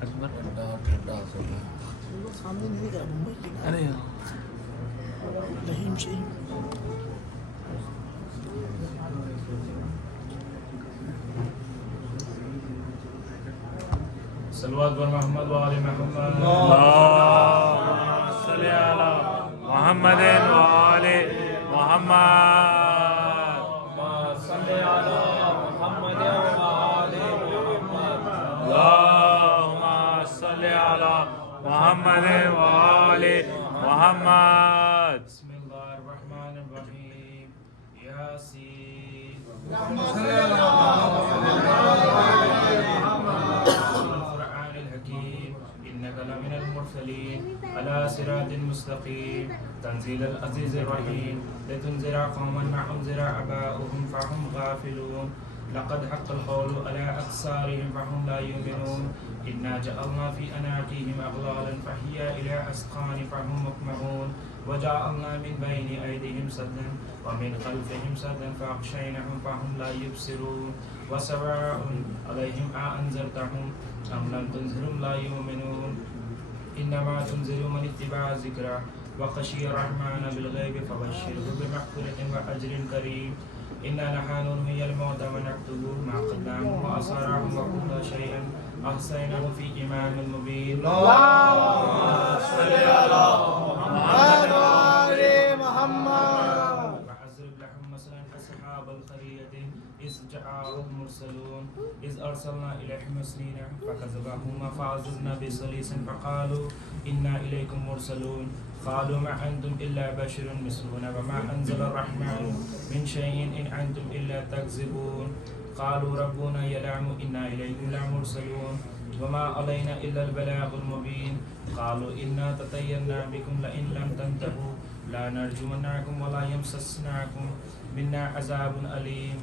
اکبر ٹھنڈا سونا سامنے نہیں گیا ممبئی کی ارے رحیم شہیم صلوات بر محمد و آل محمد اللهم صل على محمد وآل محمد صل على محمد و آل محمد اللهم صل على محمد وآل محمد بسم اللہ الرحمن الرحیم یاسین القرآن الحکیم انک لمن المرسلین علی صراط مستقیم تنزیل العزیز الرحیم لتنذر قوما ما انذر آباؤهم فهم غافلون لقد حق القول على أكثرهم فهم لا يؤمنون إنا جعلنا في أناقهم أغلالا فهي إلى أذقان فهم مقمحون وجعلنا من بين أيديهم سدا ومن خلفهم سدا فأغشيناهم فهم لا يبصرون وسواء عليهم أأنذرتهم أم لم تنذرهم لا يؤمنون إنما تنذر من اتبع الذكر وخشي الرحمن بالغيب فبشره بمغفرة وأجر كريم إنا نحن نحيي الموتى ونكتب ما قدموا وآثارهم وكل شيء أحصيناه في إمام مبين اللهم صل على محمد وآل محمد وحزب لهم مثلا أصحاب القرية إذ جاءهم المرسلون إذ أرسلنا إليهم مسنين فكذبوهما فعززنا بثالث فقالوا إنا إليكم مرسلون قالوا ما أنتم إلا بشر مثلنا وما أنزل الرحمن من شيء إن أنتم إلا تكذبون قالوا ربنا يعلم إنا إليكم لمرسلون وما علينا إلا البلاغ المبين قالوا إنا تطيرنا بكم لئن لم تنتهوا لا نرجمنكم ولا يمسسنكم منا عذاب أليم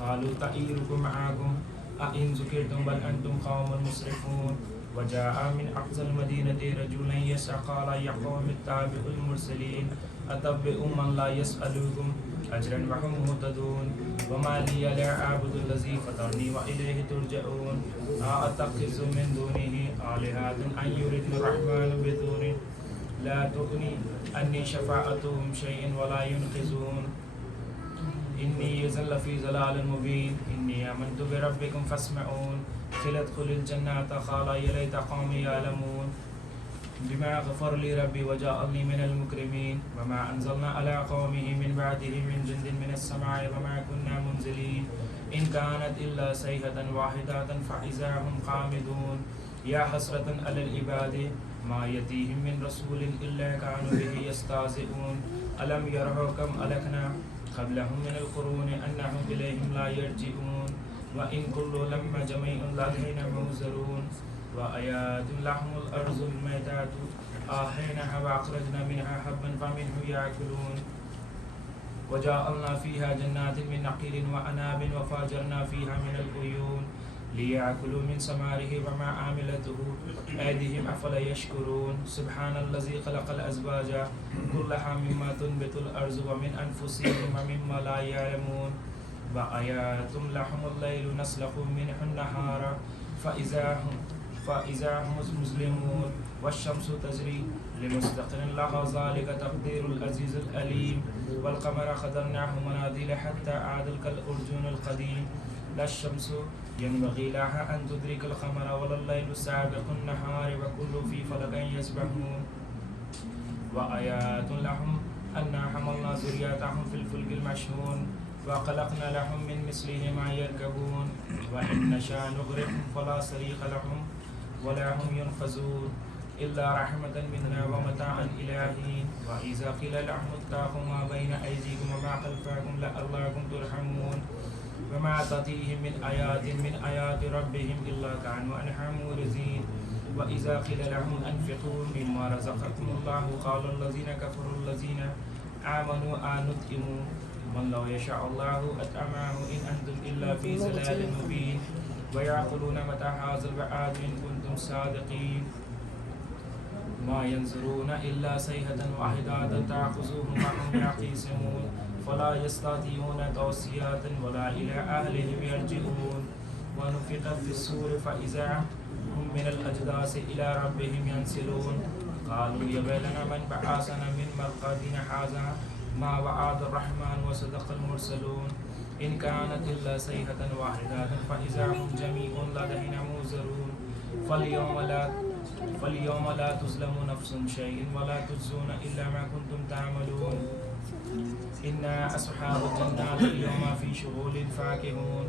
قالوا طائركم معكم أئن ذكرتم بل أنتم قوم مسرفون وجاء من أقصى المدينة رجل يسعى قال يا قوم اتبعوا المرسلين أتبعوا من لا يسألكم أجرا وهم مهتدون وما لي لا أعبد الذي فطرني وإليه ترجعون أتخذ من دونه آلهة أن يردني الرحمن بضر لا تغني عني شفاعتهم شيء ولا ينقذون إني إذا لفي ضلال مبين إني آمنت بربكم فاسمعون قيل ادخل الجنة قال يا ليت قومي يعلمون بما غفر لي ربي وجعلني من المكرمين وما أنزلنا على قومه من بعده من جند من السماء وما كنا منزلين إن كانت إلا صيحة واحدة فإذا هم خامدون يا حسرة على العباد ما يأتيهم من رسول إلا كانوا به يستهزئون ألم يروا كم أهلكنا قبلهم من القرون أنهم إليهم لا يرجعون وإن كل لما جميع لدينا محضرون وآيات لهم الأرض الميتات أحييناها وأخرجنا منها حبا فمنه يأكلون وجعلنا فيها جنات من نخيل وأعناب وفجرنا فيها من العيون ليأكلوا من ثمره وما عاملته أيديهم أفلا يشكرون سبحان الذي خلق الأزواج كلها مما تنبت الأرض ومن أنفسهم ومما لا يعلمون وآيات لهم الليل نسلخ منه النهار فإذا هم مسلمون والشمس تجري لمستقر لها ذلك تقدير العزيز العليم والقمر قدرناه منازل حتى عاد كالأرجون القديم لا الشمس ينبغي لها أن تدرك القمر ولا الليل سابق النهار وكل في فلك يسبحون وآيات لهم أنا حملنا ذريتهم في الفلك المشحون وخلقنا لهم من مثله ما يركبون وإن نشاء نغرقهم فلا صريخ لهم ولا هم ينقذون إلا رحمة منا ومتاعا إلى حين وإذا قيل لهم اتقوا ما بين أيديكم وما خلفكم لعلكم ترحمون وما تأتيهم من آيات ربهم إلا كانوا عنها معرضين وإذا قيل لهم أنفقوا مما رزقكم الله قال الذين كفروا الذين آمنوا نطعم من لو يشاء الله أطعمه إن أنتم إلا في ضلال مبين ويقولون متى هذا الوعد إن كنتم صادقين ما ينظرون إلا صيحة واحدة تأخذهم وهم يختصمون فلا يستطيعون توصية ولا إلى أهلهم يرجعون ونفخ في الصور فإذا هم وهم من الأجداث إلى ربهم ينسلون قالوا يا ويلنا من بعثنا من مرقدنا هذا ما وعد الرحمن وصدق المرسلون إن كانت إلا صيحة واحدة فإذا هم جميع لدينا منذرون فاليوم لا تظلم نفس شيء ولا تجزون إلا ما كنتم تعملون إنا أصحاب الجنات اليوم في شغل فاكهون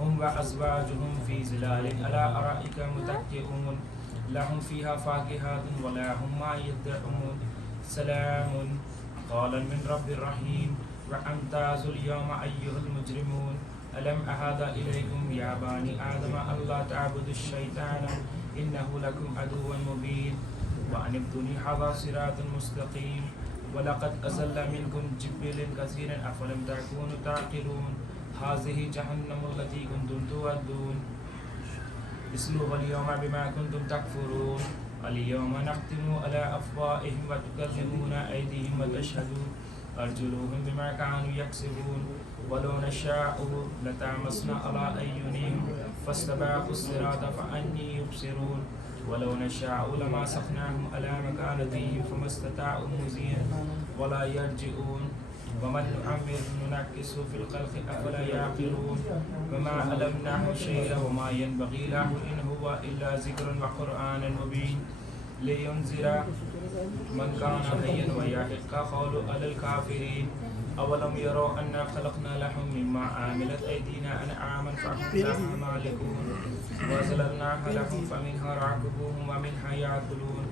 هم وأزواجهم في ظلال على أرائك متكئون لهم فيها فاكهة ولا هم ما يدعون سلام قولا من رب رحيم وامتازوا اليوم أيها المجرمون ألم أعهد إليكم يا بني آدم ألا تعبدوا الشيطان إنه لكم عدو مبين وأن اعبدوني هذا صراط مستقيم ولقد أضل منكم جبلا كثيرا أفلم تكونوا تعقلون هذه جهنم التي كنتم توعدون اصلوها اليوم بما كنتم تكفرون اليوم نختم على أفواههم وتكلمنا أيديهم وتشهد أرجلهم بما كانوا يكسبون ولو نشاء لطمسنا على أعينهم فاستبقوا الصراط فأني يبصرون ولو نشاء لمسخناهم على مكانتهم فما استطاعوا مزيا ولا يرجعون ومن نعمر ننكسه في الخلق أفلا يعقلون وما علمناه شيئا وما ينبغي له إن هو إلا ذكر وقرآن مبين لينذر من كان حيا ويحق قول على الكافرين أولم يروا أنا خلقنا لهم مما عملت أيدينا أنعاما فهم لها مالكون وظللناها لهم فمنها راكبوهم ومنها يأكلون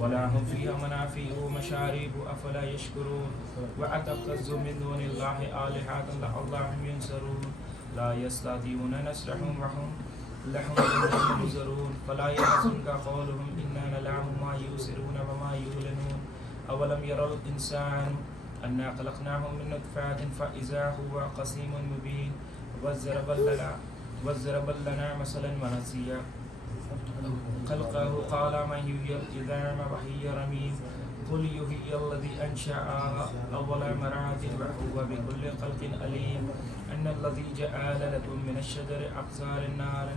ولا هم فيها منافع ومشارب أفلا يشكرون وأتخذوا من دون الله آلهة لعلهم ينصرون لا يستطيعون نصرهم وهم لهم ينصرون فلا يحزنك قولهم إنا نعلم ما يسرون وما يعلنون أولم يرى الإنسان أنا خلقناهم من نطفة فإذا هو قسيم مبين وضرب لنا مثلا ونسي خلقه قال من يحيي العظام وهي رميم قل يحيي الذي أنشأها أول مرة وهو بكل خلق عليم أن الذي جعل لكم من الشجر أقطار نارا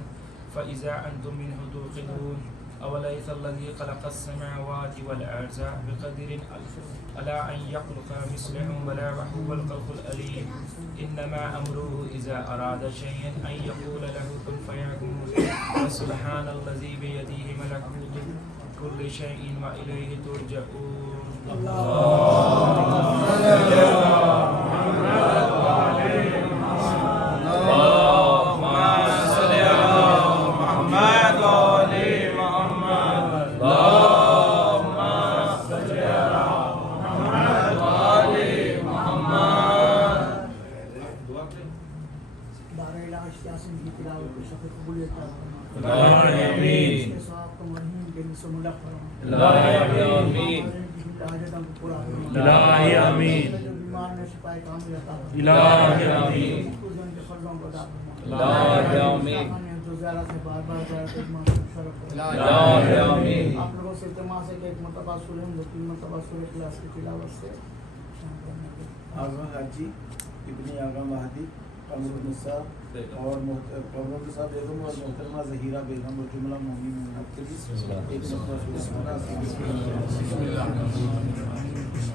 فإذا أنتم منه توقدون أوليس الذي خلق السماوات والأرض بقدر على أن يخلق مثلهم بلى وهو الخلق العليم إنما أمره إذا أراد شيئا أن يقول له كن فيكون وسبحان الذي بيده ملكوت كل شيء وإليه ترجعون الہی آمین الہی آمین الہی آمین الہی آمین آپ لوگوں سے التماس ہے کہ ایک مرتبہ سورہ 2-3 مرتبہ سورہ اخلاص کی تلاوت سے آغا حاجی ابن آغا مہدی قمر النساء اور قمر النساء بیگم اور محترمہ ظہیرہ بیگم اور جملہ مومنین منعقد ایک مرتبہ سورہ بسم اللہ الرحمن الرحیم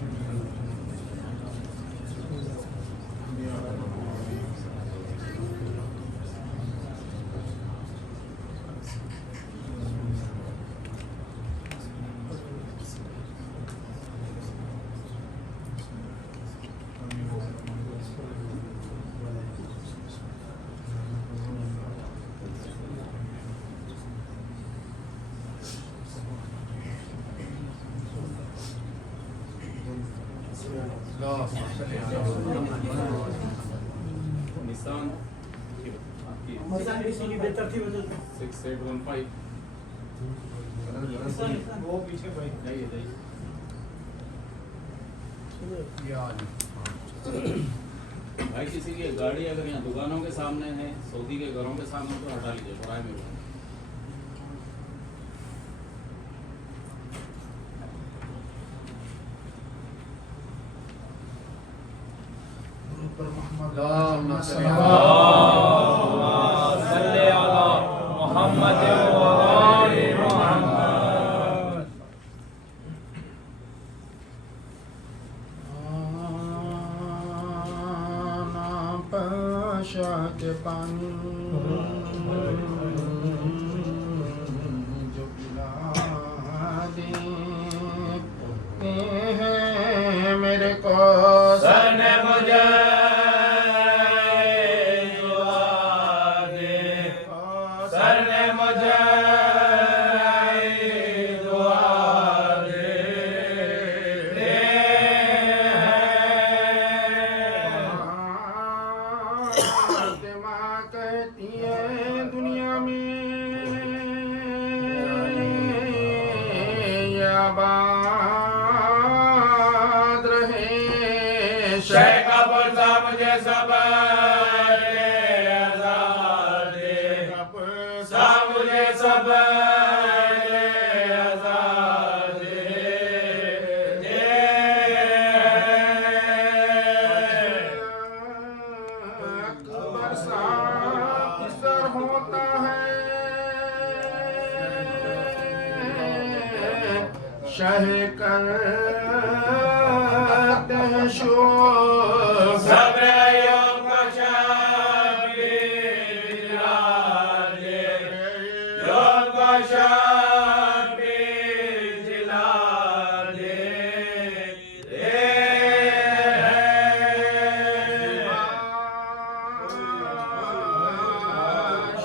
نسان مثلا کسی کی بے ترتیب ہو 6815 وہ پیچھے بھائی جائیے بھائی کسی کی گاڑی اگر یہاں دکانوں کے سامنے ہے سعودی کے گھروں کے سامنے تو ہٹا لیجیے برائے میں اللهم صل على محمد وآل پانی جو پلا دیتے ہیں میرے کو سر نے مجھے دعا دے، سر نے مجھے دعا دیتے ہیں۔ ماں کہتی ہے دنیا میں یہ آباد رہے شیخ کا پرسا مجھے صبر آزاد دے، سا مجھے صبر آزاد دے۔ برسات سر ہوتا ہے شہ کرتے ہیں شور صبر ایوب کا شبیر دلا دے، ایوب کا شبیر دلا دے۔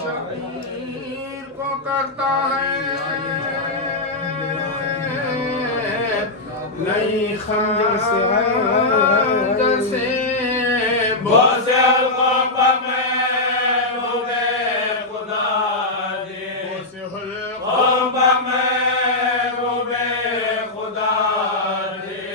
شبیر کو کرتا ہے نئی خنجر سے بہت سے القاب میں بودے خدا دے، خوب میں بودے خدا دے۔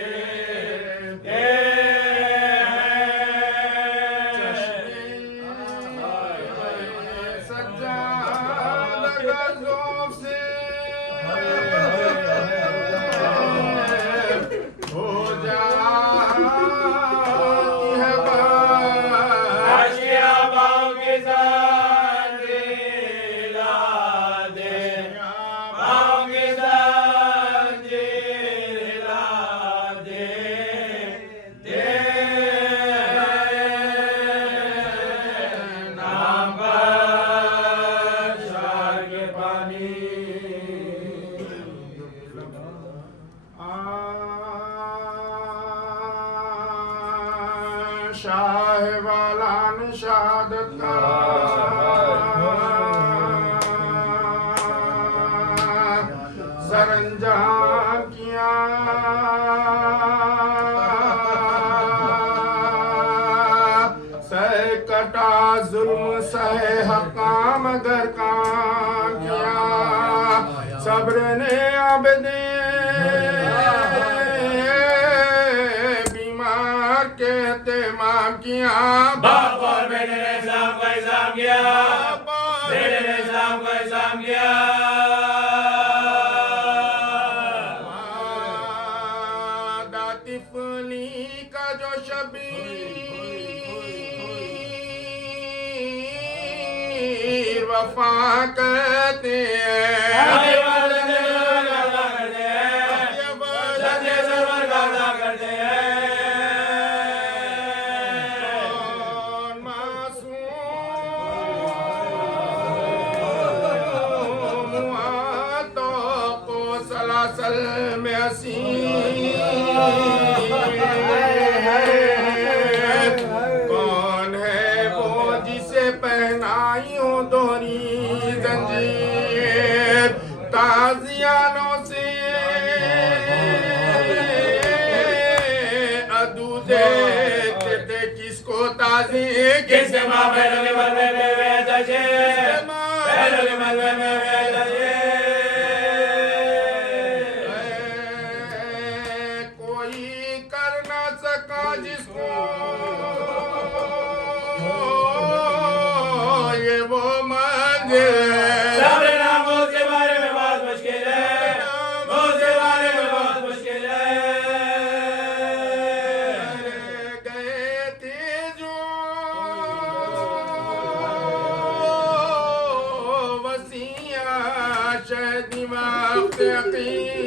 سجادہ ذوق سے ہو جاتی ہے اشیا باؤ کی زنجیر لا دے، باؤ کی زنجیر لا دے۔ نام پر شاہ کے پانی شاہ والا نے شہادت کا سرانجام کیا سہ کٹا ظلم سہ حکام مگر کام کیا صبر نے عبد بیمار کے اہتمام کیا باپ اور بیٹے نے اسلام کا الزام کیا، بیٹے نے اسلام کا الزام کیا۔ طفلی کا جو شبیر وفا کہتے ہیں میں کون ہے وہ جسے پہنائی ہوں دوہری زنجیر تازیانوں سے ادو دیتے تھے کس کو تازی کس کے ماں بہنوں کے ملبے میں ویدشے، بہنوں کے ملبے میں ویدشے۔ کوئی کر نہ سکا جس کو یہ وہ منزل صبر موت کے بارے میں بہت مشکل ہے، موت کے بارے میں بہت مشکل ہے۔ گئے تھے جو وسیع شہدی وقت یقین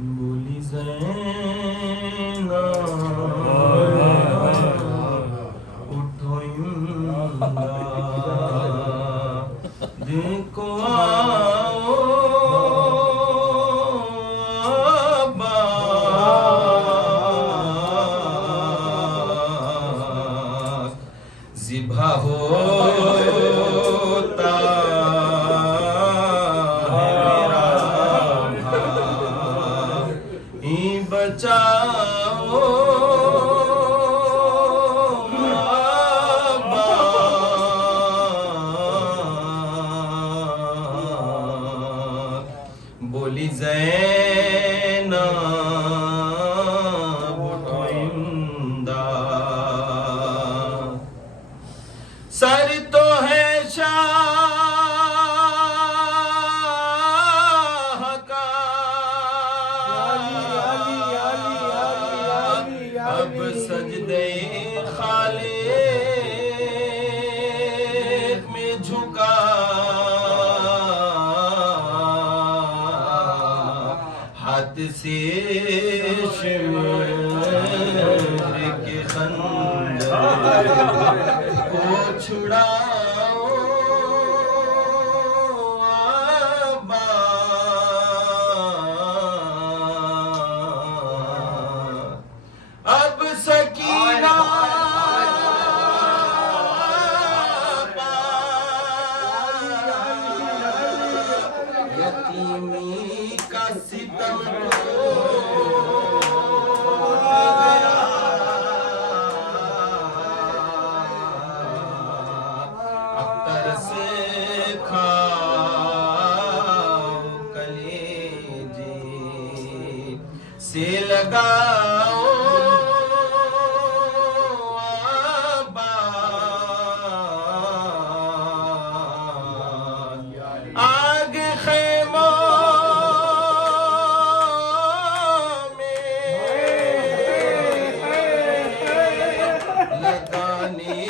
بولی زینب اٹھو امداد دیکھو آؤ عباس ذبح ہوتا ہے میرا بھائی بچاؤ عباس بولی زینب اٹھو امداد سر تو ہے شاہ کا اب سجدے خالق میں جھکا ہاتھ سے شمر کے خنجر کو چھڑاؤ عباس اب سکینہ یتیمی کا ستم اختر سے کھاؤ کلیجے سے لگاؤ عباس آگ خیموں میں لگانے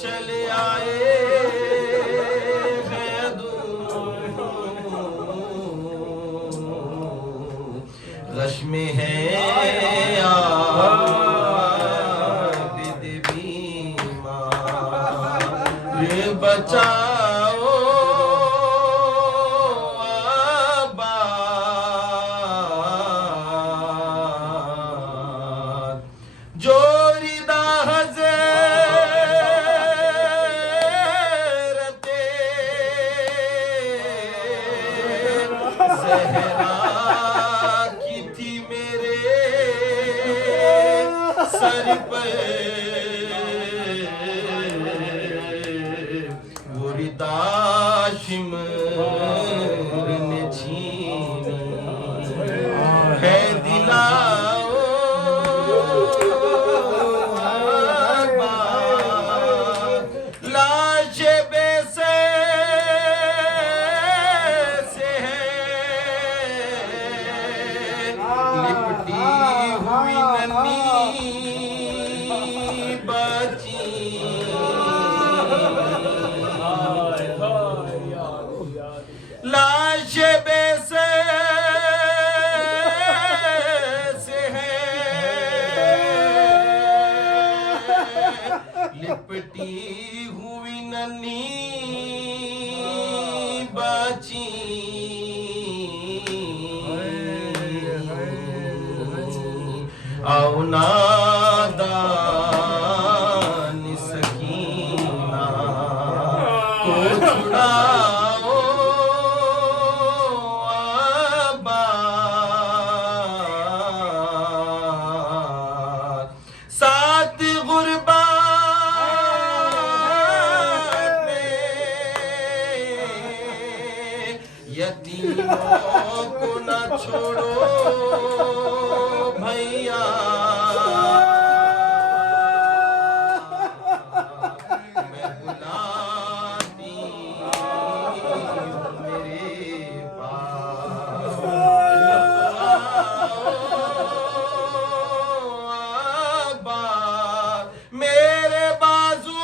چلے آئے ہیں غشم ہے عابد بیمار بچاؤ عباس جو ردا حضرت زہرا کی تھی میرے سر پر وہ ردا شمر نے چھینی ہے دلاؤ عباس لاش بے سے ہے لپٹی ہوئی ننھی بچی لاش بے سے ہے لپٹی ہوئی ننھی بچی آؤ نادان سکینہ کو چھڑاؤ عباس سات غربات میں یتیموں کو نہ چھوڑو بھیا میں بلاتی ہوں میرے پاس عباس میرے بازو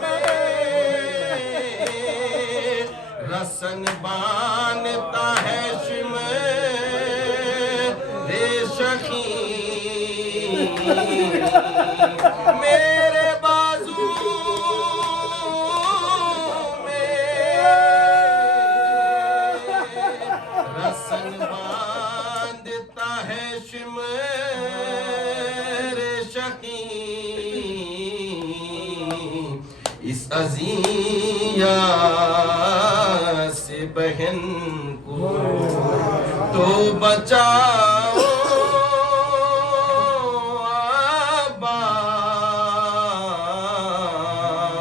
میں رسن باندھتا ہے شمر شخی میرے بازو میں رسن باندھتا ہے شمر شخی اس ازیاں سے بہن کو تو بچاؤ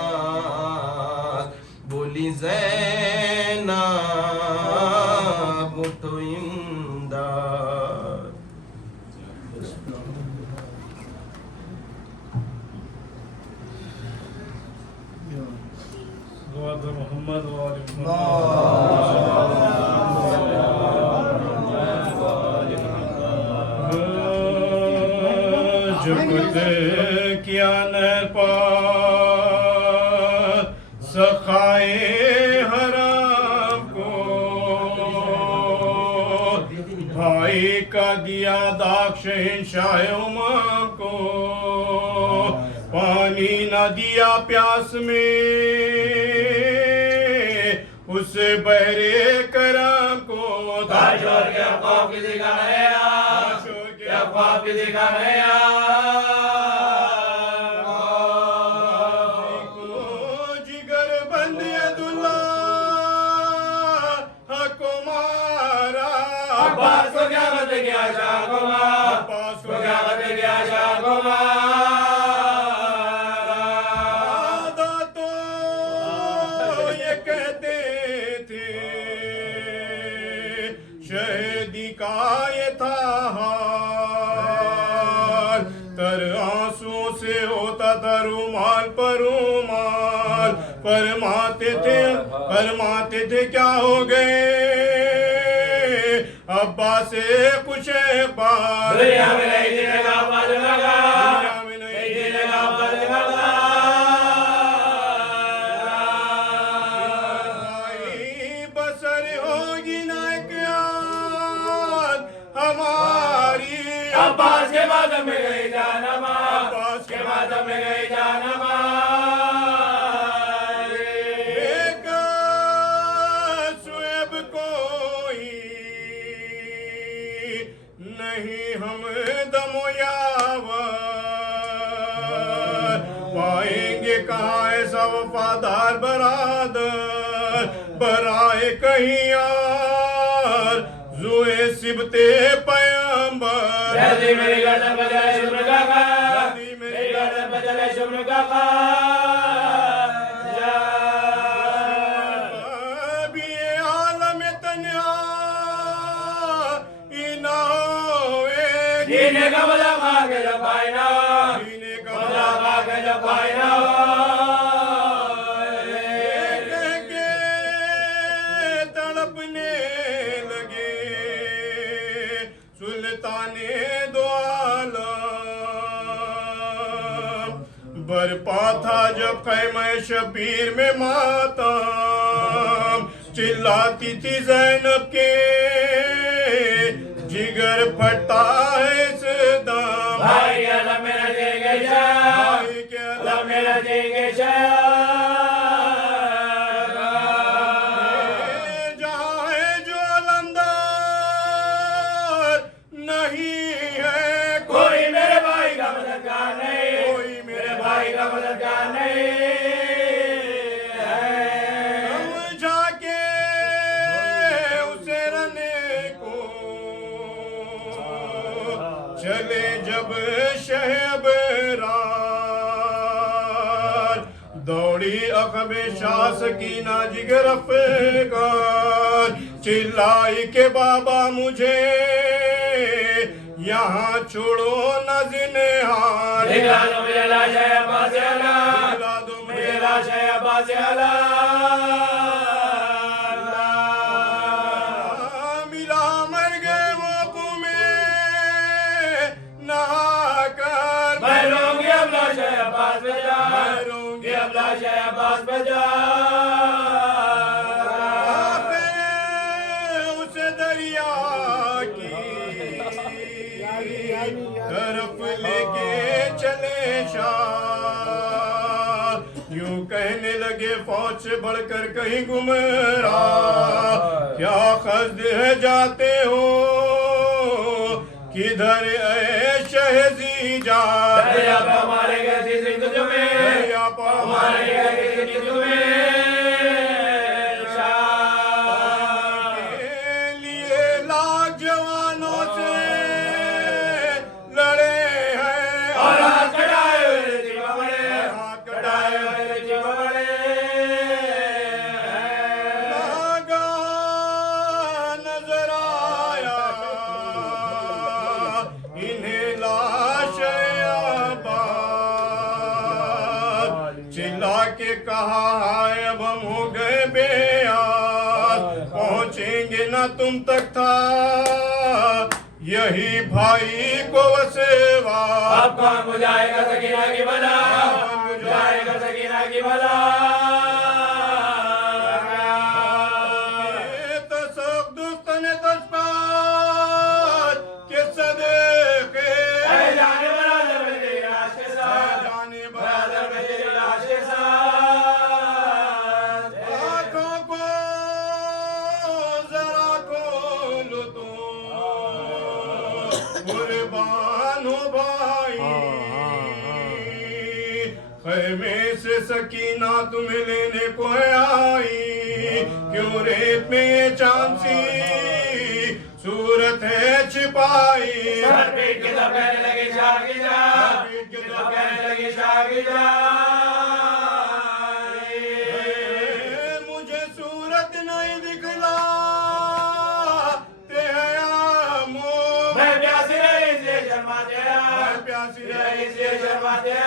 عباس بولی زینب اٹھو امداد محمد جگتے کیا نہر پار سخائے حرام کو بھائی کا دیا داغ شہنشاہ امام کو پانی نہ دیا پیاس میں اسے بحرے کرم کو چھوڑ کے خواب کسی کا نہیں خواب کسی کا نہیں جگر بند عبداللہ حکمارا عباس کو کیا بت گیا شاہ کمار عباس کو کیا بت گیا شاہ کمار تو یہ کہتے تھے شہیدی کا یہ تھا حال تر آنسوں سے ہوتا تھا رومال پر رومال فرماتے تھے کیا ہو گئے عباس سے کچھ بار دنیا میں نہیں جینے کا پل لگا نہیں جینے کا پل لگا بسر ہوگی نا ہماری عباس کے ماتم میں گئی جانما عباس کے ماتم میں گئی جانما ایک شعیب کوئی نہیں ہم دم و یاور پائیں گے کہاں ایسا وفادار برادر برائے کہیں یار زوئے سبتے پیامبر جلدی میری گردن پر چلے شمر کا خواہ میری گردن پر چلے شمر کا خواہ اب یہ عالم تنہا ہی نہ ہوئے جینے کا مزہ کھا کے جب پائنا جینے کا مزہ کھا کے جب پائنا کہہ کے تڑپنے لگے سلطان دو عالم برپا تھا جب خیمہ شبیر میں ماتم چلاتی تھی زینب کے جگر پھٹا ہے اس دم بھائی اللہ میرا جے گے شاہ بھائی کے اللہ میرا جے گے شاہ جہاں ہے جو علمدار نہیں ہے کوئی میرے بھائی کا مددگار نہیں کوئی میرے بھائی کا مددگار نہیں سمجھا کے اسے رنے کو چلے جب شہب رار دوڑی عقب شاہ سکینہ جگر افغان چلائی کے بابا مجھے یہاں چھوڑو نہ زنہار دکھلا دو مجھے لاش ہے عباس علا دکھلا دو مجھے لاش ہے عباس علا ملا مر گئے موقع میں نہا کر میں روں گی اب لاش ہے عباس پہ جا میں روں گی اب لاش ہے عباس پہ جا شاہ یوں کہنے لگے فوج سے بڑھ کر کہیں گمراہ کیا قصد ہے جاتے ہو کدھر اے شہزی جا دریا پہ ہمارے گئے تھے زندگی میں دریا پہ ہمارے گئے تھے زندگی میں تم تک تھا یہی بھائی کو وسیوا اب کون بجائے گا سکینہ کی بلا بجائے گا سکینہ کی بلا تصدق نے تشبات کے صدقے اے جانے برادر میں تیری لاش کے ساتھ جانے برادر میں تیری لاش کے ساتھ آنکھوں کو ذرا کھولو تو قربان ہو بھائی خیمے سے سکینہ تمہیں لینے کو آئی کیوں ریت میں یہ چاند سی صورت ہے چھپائی سر پیٹ کے دب کہنے لگی شاہ کی جا دب کہنے لگی شاہ کی جا مجھے صورت نہیں دکھلا میں پیاسی رہی سے شرماتے میں پیاسی رہی سے شرماتے میں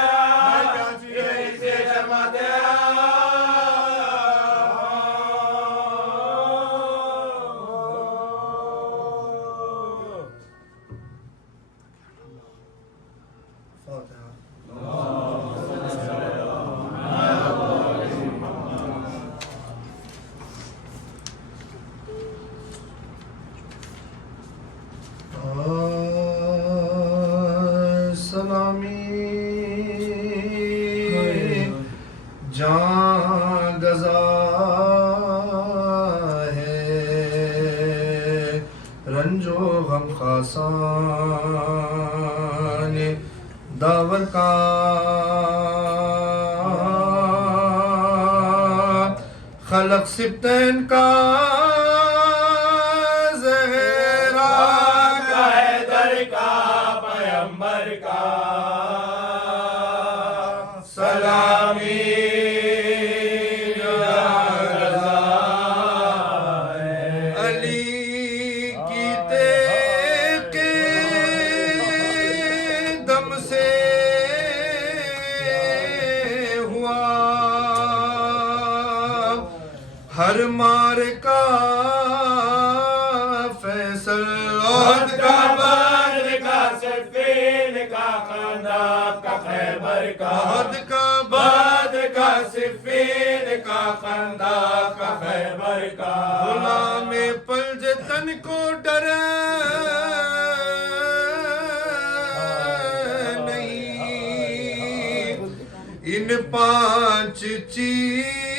پیاسی رہی سے شرماتے جان گزا ہے رنج و غم خاصان داور کا خلق سبتین کا زہرا کا حیدر کا پیمبر کا سلامی ہر مار کا فیصل عہد کا بدر کا صفین کا خندق کا خیبر کا عہد کا بدر کا صفین کا خندق کا خیبر کا غلام پلج تن کو ڈر نہیں ان پانچ چیزوں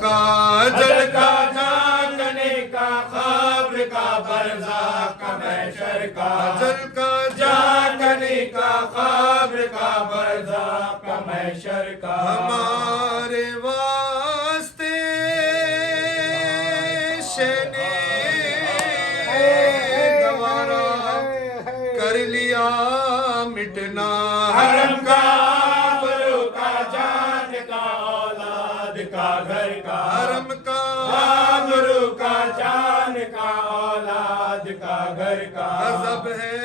کا اجل کا جاگنے کا خبر کا برزخ کا محشر کا اجل کا جاگنے کا خبر کا برزخ کا محشر کا ہمارے واسطے شنے گوارا کر لیا مٹنا حرم کا آبرو کا جان کا اولاد کا گھر کا حرم کا آبرو کا جان کا اولاد کا گھر کا غضب ہے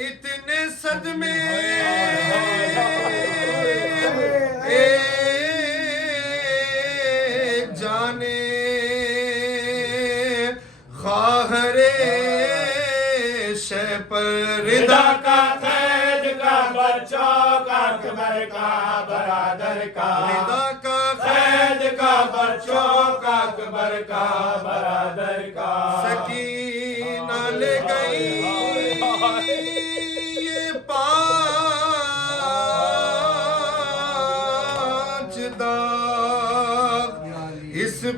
اتنے صدمے ایک جانے خواہر شہ پر رضا کا قید کا بچوں کا اکبر کا برادر کا رضا کا قید کا بچوں کا اکبر کا برادر کا سکینہ لے گئی یہ پا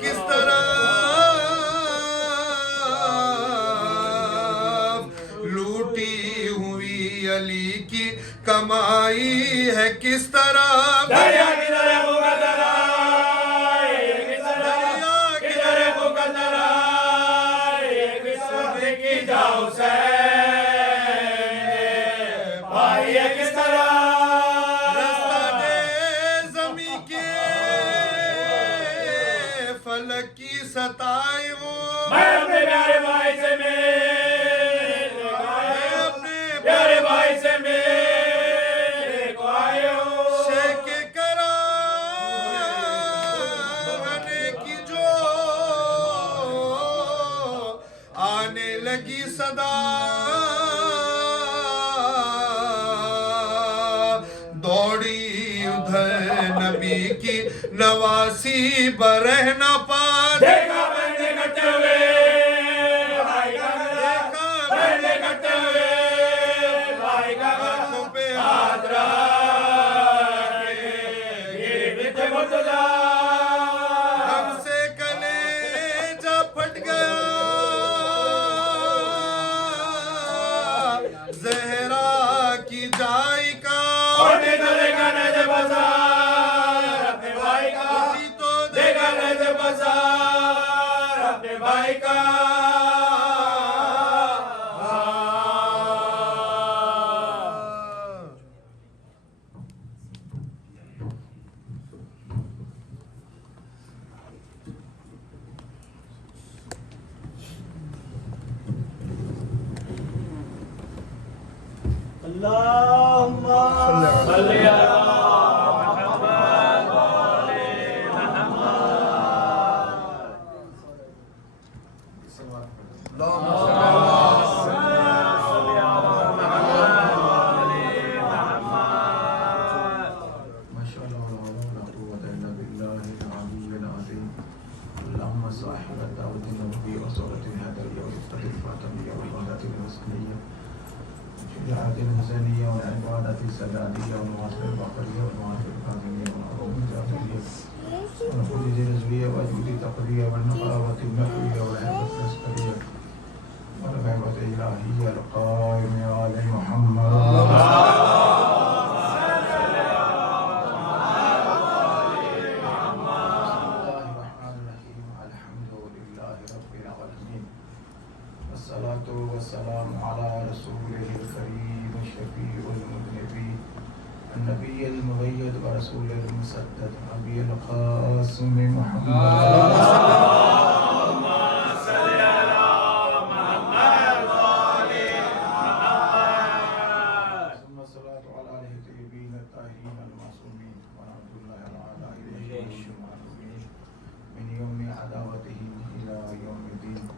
کس طرح لوٹی ہوئی علی کی کمائی ہے کس طرح دریا کی طرح مقدرہ کس طرح کی طرح مقدرہ کس طرح کی جاؤ سے بھائی ہے کس طرح رستہ دے زمین کے فلک کی ستائے ہو میں اپنے پیارے بھائی سے پیارے بھائی سے میرے کو آئے ہو شیخ کرانے کی جو آنے لگی صدا دوڑی ادھر نبی کی نواسی برہ نہ پا دیکھا بندے کٹے ہوئے بھائی کا گلا بندے کٹے ہوئے بھائی کا گلا پہ ہاتھ رکھے گرے بت مرتضی ہم سے کلیجہ پھٹ گیا زہرا کی جائی کا ہونے چلے گا نجے بازار اپنے بھائی کا اسی تو دیکھا نجے بازار اپنے بھائی کا والسلام على رسوله الكريم الشفيع المذنبين النبي المؤيد ورسول المسدد أبي القاسم محمد ثم الصلاة على آله الطيبين الطاهرين المعصومين ورحمة الله تعالى إليهم من يوم عداوتهم إلى يوم الدين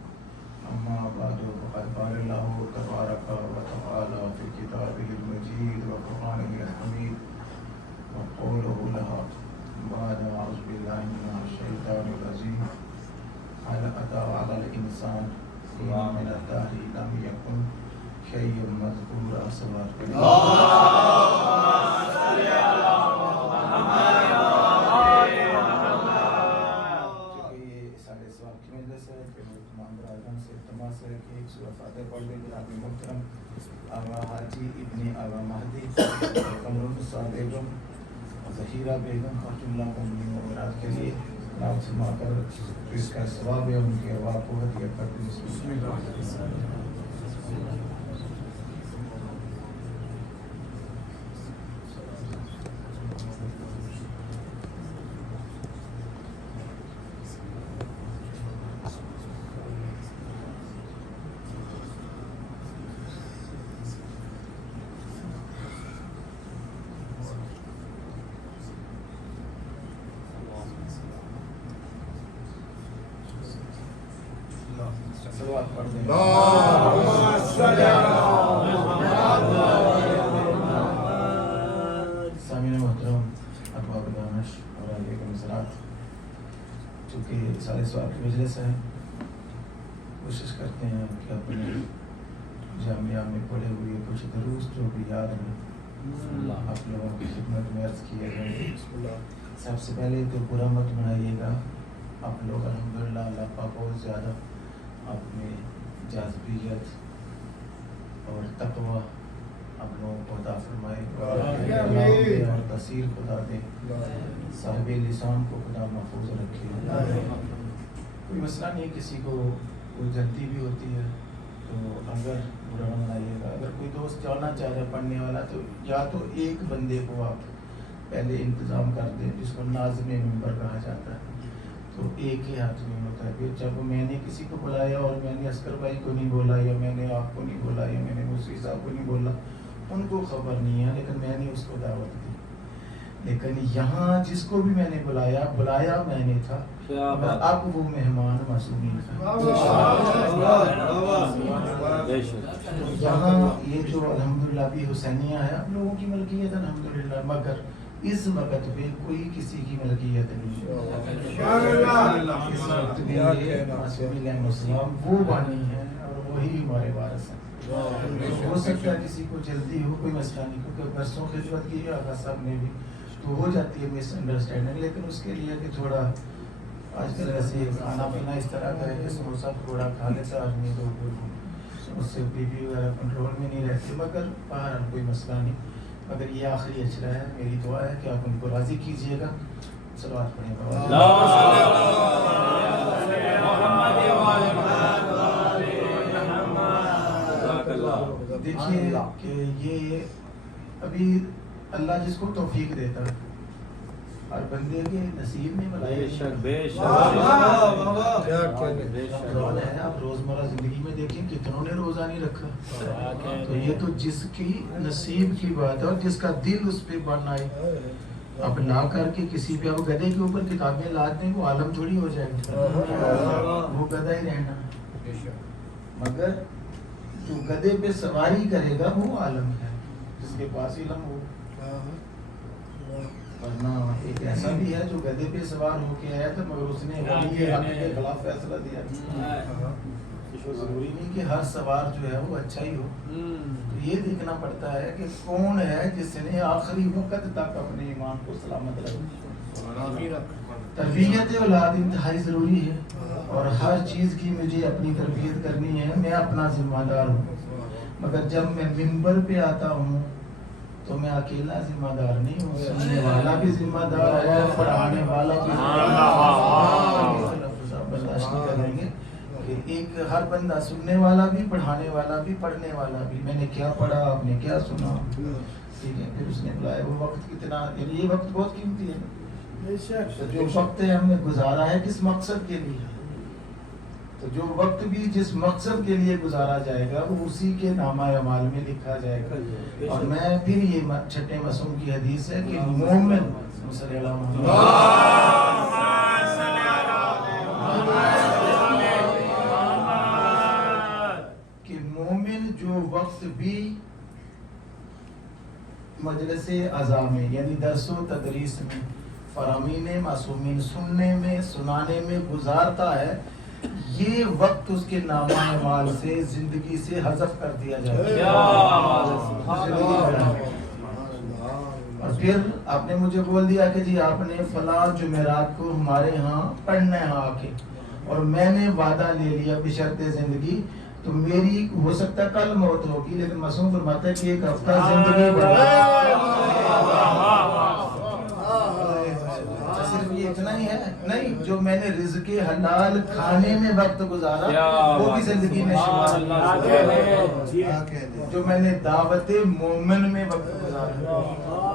أما بعد فقد قال الله تبارك وتعالى في كتابه المجيد وقرآنه الحميد وقوله لها بعد أعوذ بالله من الشيطان الرجيم هل أتى على الإنسان حين من الدهر لم يكن شيئا مذكورا صلوات محترم آغا حاجی ابن آغا مہدی قمر النساء بیگم ظہیرہ بیگم اور جملہ مومنین مومنات کے لیے نام سما کر اس کا ثواب ہے ان کی ارواح کو ہدیہ کرتے ہیں بسم اللہ الرحمن الرحیم صلوات پڑھ دیں سامعین محترم احباب دانش اور علیکم السلام چونکہ سارے سوال کی مجلس ہے کوشش کرتے ہیں کہ اپنے جامعہ میں پڑھے ہوئے کچھ دروس جو بھی یاد ہیں آپ لوگوں کی خدمت میں عرض کیے گئے سب سے پہلے تو برا مت بنائیے گا آپ لوگ بہت زیادہ آپ میں جاذبیت اور تقوی آپ لوگوں کو عطا فرمائے اور تاثیر خدا دے، صاحب لسان کو خدا محفوظ رکھے۔ کوئی مسئلہ نہیں، کسی کو کوئی غلطی بھی ہوتی ہے تو اگر برا نہ منائیے گا۔ اگر کوئی دوست جانا چاہ رہا ہے پڑھنے والا تو یا تو ایک بندے کو آپ پہلے انتظام کر دیں جس کو ناظم منبر کہا جاتا ہے، تو ایک ہی ہاتھ میں ہوتا ہے۔ پھر جب میں نے کسی کو بلایا اور میں نے عسکر بھائی کو نہیں بولا یا میں نے آپ کو نہیں بولا یا میں نے مصری صاحب کو نہیں بولا، ان کو خبر نہیں ہے، لیکن میں نے اس کو دعوت دی۔ لیکن یہاں جس کو بھی میں نے بلایا میں نے تھا، اب وہ مہمان معصومین تھا۔ یہاں یہ جو الحمدللہ بھی حسینیہ ہے اب لوگوں کی ملکیت الحمدللہ، مگر اس وقت پہ کوئی کسی کی ملکیت نہیں ہے۔ اس وقت بھی معصوم علیہ السلام وہ بانی ہے اور وہی ہمارے وارث ہیں۔ ہو سکتا ہے کسی کو جلدی ہو، کوئی مسئلہ نہیں، کیونکہ برسوں خدمت کی ہے آقا صاحب نے بھی، تو ہو جاتی ہے مس انڈرسٹینڈنگ، لیکن اس کے لیے کہ تھوڑا آج کل ایسے کھانا پینا اس طرح کا ہے کہ سموسہ تھوڑا کھا لیتا آدمی تو اس سے بی پی وغیرہ کنٹرول میں نہیں رہتی، مگر بہرحال کوئی مسئلہ نہیں۔ مگر یہ آخری اجرا ہے، میری دعا ہے کہ آپ ان کو راضی کیجیے گا۔ صلوات پڑھیں گا۔ دیکھیے کہ یہ ابھی اللہ جس کو توفیق دیتا ہے اور بندے کے نصیب میں بے شک ہے۔ آپ روزمرہ زندگی میں دیکھیں کتنوں نے روزہ نہیں رکھا، تو یہ تو جس کی نصیب کی بات ہے اور جس کا دل اس پہ بن آئے۔ اب لا کر کے کسی پہ اب گدھے کے اوپر کتابیں لاد دیں وہ عالم تھوڑی ہو جائے گا، وہ گدھا ہی رہنا، مگر جو گدھے پہ سواری کرے گا وہ عالم ہے جس کے پاس علم ہو۔ ورنہ ایک ایسا بھی ہے جو گدھے پہ سوار ہو کے آیا تھا مگر اس نے ولی حق کے خلاف فیصلہ دیا۔ ضروری نہیں کہ ہر سوار جو ہے وہ اچھا ہی ہو، تو یہ دیکھنا پڑتا ہے کہ کون ہے جس نے آخری وقت تک اپنے ایمان کو سلامت رکھا۔ تربیت اولاد انتہائی ضروری ہے اور ہر چیز کی مجھے اپنی تربیت کرنی ہے، میں اپنا ذمہ دار ہوں، مگر جب میں منبر پہ آتا ہوں تو میں اکیلا ذمہ دار نہیں ہوں، سننے والا بھی ذمہ دار ہے، پڑھانے والا بھی برداشت نہیں کریں گے کہ ایک ہر بندہ سننے والا بھی، پڑھانے والا بھی، پڑھنے والا بھی، میں نے کیا پڑھا آپ نے کیا سنا، ٹھیک ہے۔ پھر اس نے بلایا وہ وقت کتنا، یعنی یہ وقت بہت قیمتی ہے، جو وقت ہم نے گزارا ہے کس مقصد کے لیے، تو جو وقت بھی جس مقصد کے لیے گزارا جائے گا وہ اسی کے نامہ اعمال میں لکھا جائے گا۔ اور میں پھر یہ چھٹے معصوم کی حدیث ہے کہ مومن صلی اللہ علیہ وسلم کہ مومن جو وقت بھی مجلس عزا میں یعنی درس و تدریس میں، فرامین معصومین سننے میں، سنانے میں گزارتا ہے، یہ وقت اس کے نامہ اعمال سے زندگی سے حذف کر دیا جائے گا۔ اور پھر آپ نے مجھے بول دیا کہ جی آپ نے فلاں جمعرات کو ہمارے ہاں پڑھنا ہے آ کے، اور میں نے وعدہ لے لیا بشرط زندگی، تو میری ہو سکتا ہے کل موت ہوگی، لیکن معصوم فرماتا ہے کہ ایک ہفتہ زندگی صرف یہ اتنا ہی ہے نہیں، جو میں نے رزق حلال کھانے میں وقت گزارا وہ بھی زندگی میں شمار، جو میں نے دعوت مومن میں وقت گزارا۔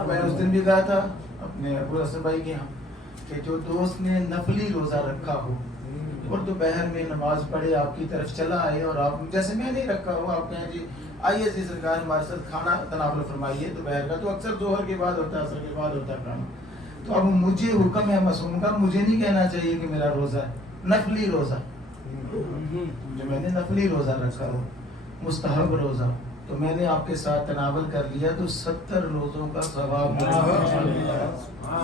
میں اس دن بھی کہا تھا اپنے ابو حسن بھائی کے یہاں کہ جو دوست نے نفلی روزہ رکھا ہو اور دوپہر میں نماز پڑھے آپ کی طرف چلا آئے اور آپ جیسے میں نہیں رکھا ہو، آپ کہیں جی آئیے جی سرکار ہمارے ساتھ کھانا تناول فرمائیے دوپہر کا، تو اکثر ظہر کے بعد ہوتا ہے، عصر کے بعد ہوتا ہے کھانا، تو اب مجھے حکم ہے معصوم کا، مجھے نہیں کہنا چاہیے کہ میرا روزہ ہے نفلی روزہ، جو میں نے نفلی روزہ رکھا ہو مستحب روزہ، تو میں نے آپ کے ساتھ تناول کر لیا تو 70 روزوں کا ثواب ملے گا۔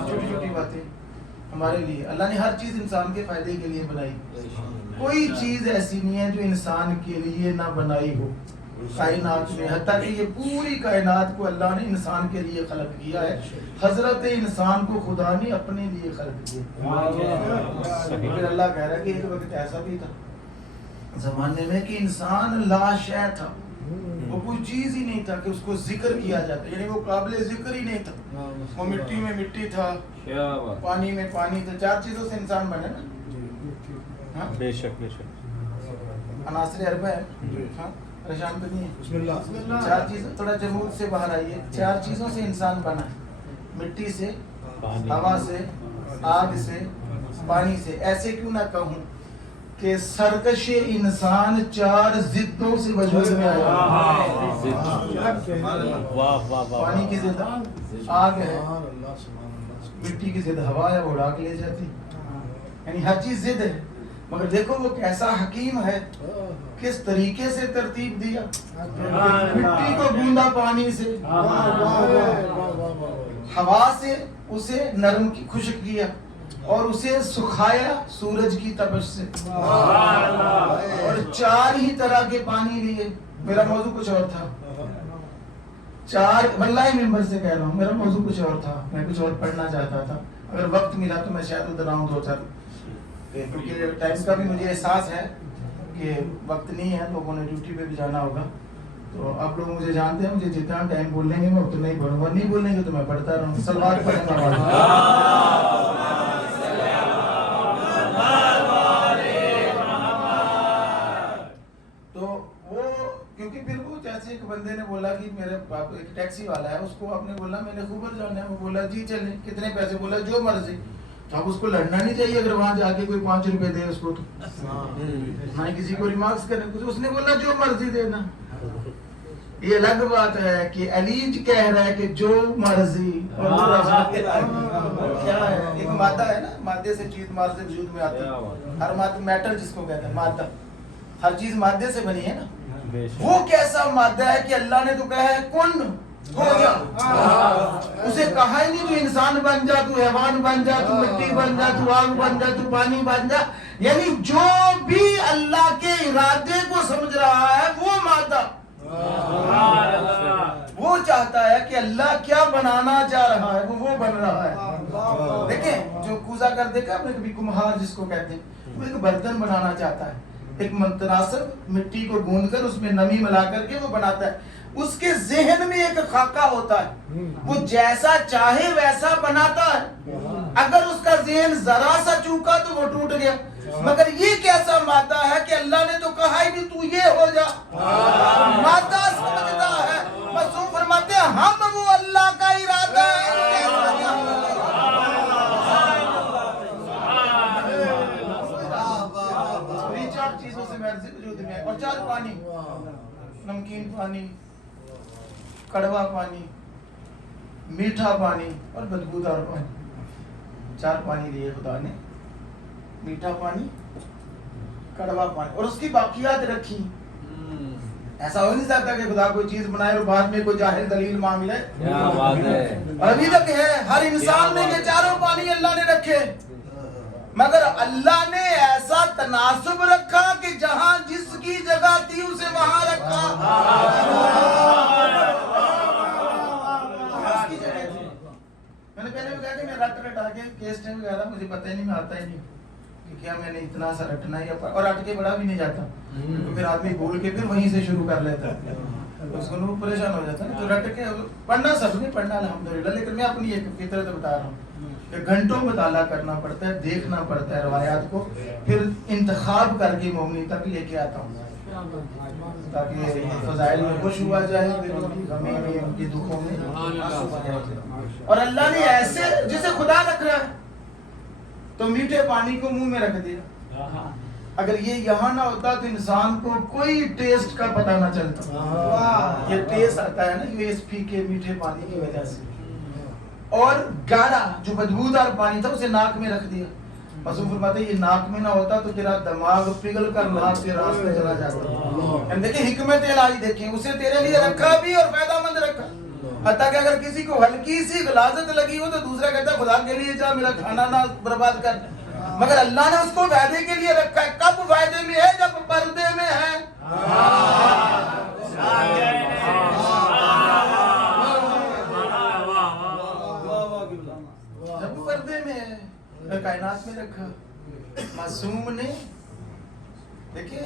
چھوٹی چھوٹی باتیں ہمارے لیے اللہ نے ہر چیز انسان کے فائدے کے لیے بنائی، کوئی چیز ایسی نہیں ہے جو انسان کے لیے نہ بنائی ہو کائنات میں، حتیٰ کہ یہ پوری کائنات کو اللہ نے انسان کے لیے خلق کیا ہے، حضرت انسان کو خدا نے اپنے لیے خلق کیا۔ پھر اللہ کہہ رہا ہے کہ ایک وقت ایسا بھی تھا زمانے میں کہ انسان لا شے تھا, وہ کوئی چیز ہی نہیں تھا کہ اس کو ذکر کیا جاتا, یعنی وہ قابل ذکر ہی نہیں تھا. وہ مٹی میں مٹی تھا, پانی میں پانی تھا. 4 چیزوں سے انسان بنے نا. بے شک بے شک. عناصر اربع ہے. ہاں پریشان تو نہیں ہے. بسم اللہ. 4 چیزوں, تھوڑا جمود سے باہر آئیے. 4 چیزوں سے انسان بنا ہے, مٹی سے, ہوا سے, آگ سے, پانی سے. ایسے کیوں نہ کہوں کہ سرکش انسان 4 ضدوں سے وجود میں آیا. پانی کی ضد آگ ہے, مٹی کی ضد ہوا ہے, وہ اڑا کے لے جاتی, یعنی ہر چیز ضد ہے. مگر دیکھو وہ کیسا حکیم ہے, کس طریقے سے ترتیب دیا. مٹی کو گوندا پانی سے, ہوا سے اسے نرم کی خشک کیا, اور اسے سکھایا سورج کی تپش سے, اور 4 ہی طرح کے پانی لیے. میرا موضوع کچھ اور تھا, 4 واللہ ممبر سے کہہ رہا ہوں, میرا موضوع کچھ اور تھا, میں کچھ اور پڑھنا چاہتا تھا. اگر وقت ملا تو میں شاید ادھر آؤں 2-4, کیونکہ ٹائم کا بھی مجھے احساس ہے کہ وقت نہیں ہے, لوگوں نے ڈیوٹی پہ بھی جانا ہوگا. تو آپ لوگ مجھے جانتے ہیں, مجھے جتنا ٹائم بولیں گے میں اتنا ہی پڑھوں گا, نہیں بولیں گے تو میں پڑھتا رہوں. صلوات پڑھیں گا. تو وہ کیونکہ پھر وہ جیسے ایک بندے نے بولا کہ میرے باپ ایک ٹیکسی والا ہے, اس کو آپ نے بولا میں نے خوبر جانا ہے, وہ بولا جی چلیں, کتنے پیسے, بولا جو مرضی. تو اب اس کو لڑنا نہیں چاہیے اگر وہاں جا کے کوئی 5 روپے دے اس کو, تو نہ کسی کو ریمارکس کرنے. اس نے بولا جو مرضی دینا. یہ الگ بات ہے کہ علیج کہہ رہا ہے کہ جو مرضی, اور کیا ہے, ایک مادہ ہے نا, مادے سے چیز مادے سے وجود میں آتی ہے. ہر مادہ, میٹر جس کو کہتے ہیں مادہ, ہر چیز مادے سے بنی ہے نا. وہ کیسا مادہ ہے کہ اللہ نے تو کہا ہے کن ہو جا, اسے کہا ہی نہیں تو انسان بن جا, تو حیوان بن جا, تو مٹی بن جا, تو آگ بن جا, تو پانی بن جا. یعنی جو بھی اللہ کے ارادے کو سمجھ رہا ہے وہ مادہ, وہ چاہتا ہے کہ اللہ کیا بنانا چاہ رہا ہے وہ بن رہا ہے. دیکھیں جو کوزا کر دے گا, کبھی کمہار جس کو کہتے ہیں, وہ ایک برتن بنانا چاہتا ہے, ایک متناسب مٹی کو گوندھ کر اس میں نمی ملا کر کے وہ بناتا ہے. اس کے ذہن میں ایک خاکہ ہوتا ہے, وہ جیسا چاہے ویسا بناتا ہے. اگر اس کا ذہن ذرا سا چوکا تو وہ ٹوٹ گیا. مگر یہ کیسا مادہ ہے کہ اللہ نے تو کہا ہی نہیں تو یہ ہو جا, مادہ سمجھتا ہے. معصوم فرماتے ہیں ہم وہ اللہ کا ارادہ ہے. 4 چیزوں سے میں وجود میں, اور 4 پانی, نمکین پانی, کڑوا پانی, میٹھا پانی اور بدبودار پانی. 4 پانی لیے خدا نے, میٹھا پانی, کڑوا پانی, اور اس کی باقیات رکھی. ایسا ہو نہیں سکتا کہ خدا کوئی چیز بنائے اور بعد میں کوئی جاہل دلیل مانگ لے. ابھی تک ہے ہر انسان میں یہ 4 پانی اللہ نے رکھے, مگر اللہ نے ایسا تناسب رکھا کہ جہاں جس کی جگہ تھی اسے وہاں رکھا. میں نے پہلے بھی کہا کہ میں رٹ آ کے کیس ٹائم کہہ رہا, مجھے پتہ ہی نہیں, میں آتا ہی نہیں کہ کیا میں نے اتنا سا رٹنا ہے, اور رٹ کے بڑا بھی نہیں جاتا, تو پھر آدمی بول کے پھر وہیں سے شروع کر لیتا ہے, اس کو لوگ پریشان ہو جاتا ہے. تو رٹ کے پڑھنا سب نے پڑھنا الحمدللہ, لیکن میں اپنی ایک فطرت بتا رہا ہوں کہ گھنٹوں مطالعہ کرنا پڑتا ہے, دیکھنا پڑتا ہے روایات کو, پھر انتخاب کر کے مومنی تک لے کے آتا ہوں تاکہ فضائل میں خوش ہوا جائے, غمی میں, ان کے دکھوں میں. اور اللہ نے ایسے جسے خدا رکھ رہا ہے تو میٹھے پانی کو منہ میں رکھ دیا. اگر یہ یہاں نہ ہوتا تو انسان کو کوئی ٹیسٹ کا پتہ نہ چلتا. یہ ٹیسٹ آتا ہے نا یو ایس پی کے میٹھے پانی کی وجہ سے. اور گاڑا جو بدبودار پانی تھا اسے ناک میں رکھ دیا. معصوم فرماتے ہیں یہ ناک میں نہ ہوتا تو تیرا دماغ پگھل کر ناک کے راستے چلا جاتا. دیکھیں حکمت الہی دیکھیں, اسے تیرے لیے رکھا بھی اور فائدہ مند رکھا. حتیٰ کہ اگر کسی کو ہلکی سی غلاظت لگی ہو تو دوسرا کہتا ہے خدا کے لیے جا, میرا کھانا نہ برباد کر. مگر اللہ نے اس کو فائدے کے لیے رکھا ہے. کب فائدے میں ہے؟ جب پردے میں ہے. جب پردے میں ہے, کائنات میں رکھا. معصوم نے دیکھیں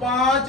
5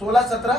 16, 17,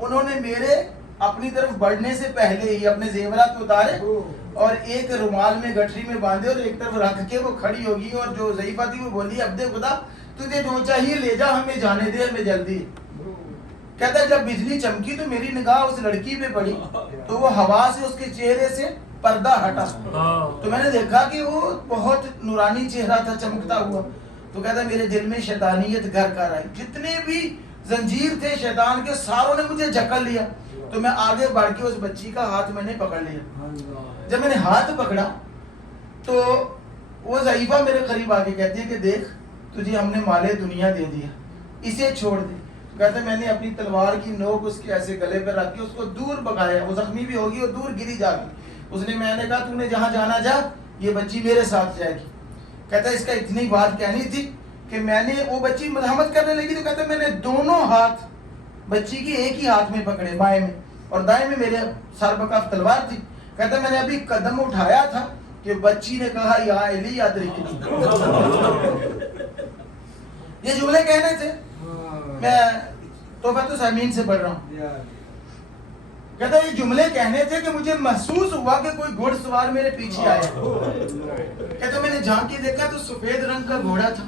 انہوں نے میرے اپنی طرف بڑھنے سے پہلے ہی اپنے زیورات اتارے اور ایک رومال میں گٹھری میں باندھے اور ایک طرف رکھ کے وہ کھڑی ہوگی اور جو ضعیفہ تھی وہ بولی عبد خدا تجھے جو چاہیے لے جا ہمیں جانے دے ہمیں جلدی. کہتا ہے جب بجلی چمکی تو میری نگاہ اس لڑکی پہ پڑی تو وہ ہوا سے اس کے چہرے سے پردہ ہٹا تو میں نے دیکھا کہ وہ بہت نورانی چہرہ تھا چمکتا ہوا. تو کہتا ہے میرے دل میں شیطانیت گھر کر آئی, جتنے بھی زنجیر تھے شیطان کے ساروں نے مجھے جکڑ لیا. تو میں آگے بڑھ کے اس بچی کا ہاتھ میں نے پکڑ لیا. جب میں نے ہاتھ پکڑا تو وہ ضعیفہ میرے قریب آ کے کہتی ہے کہ دیکھ تجھے ہم نے مال دنیا دے دیا, اسے چھوڑ دے. کہتے میں نے اپنی تلوار کی نوک اس کے ایسے گلے پہ رکھ کے اس کو دور بگایا, وہ زخمی بھی ہوگی اور دور گری جا گی. میں نے کہا تو نے جہاں جانا جا, یہ بچی میرے ساتھ جائے گی. کہتا ہے اس کا اتنی بات کہنی تھی کہ میں نے وہ بچی ملامت کرنے لگی تو کہتا ہے میں نے دونوں ہاتھ بچی کی ایک ہی ہاتھ میں پکڑے, بائیں میں, اور دائیں میں میرے سر بکف تلوار تھی. کہتا ہے میں نے ابھی قدم اٹھایا تھا کہ بچی نے کہا یا علی ادرکنی. یہ جملے کہنے تھے. میں تحفۃ السامعین سے پڑھ رہا ہوں. کہتا ہے یہ جملے کہنے تھے کہ مجھے محسوس ہوا کہ کوئی گھوڑ سوار میرے پیچھے آیا. کہتا ہے میں نے جھانک کے دیکھا تو سفید رنگ کا گھوڑا تھا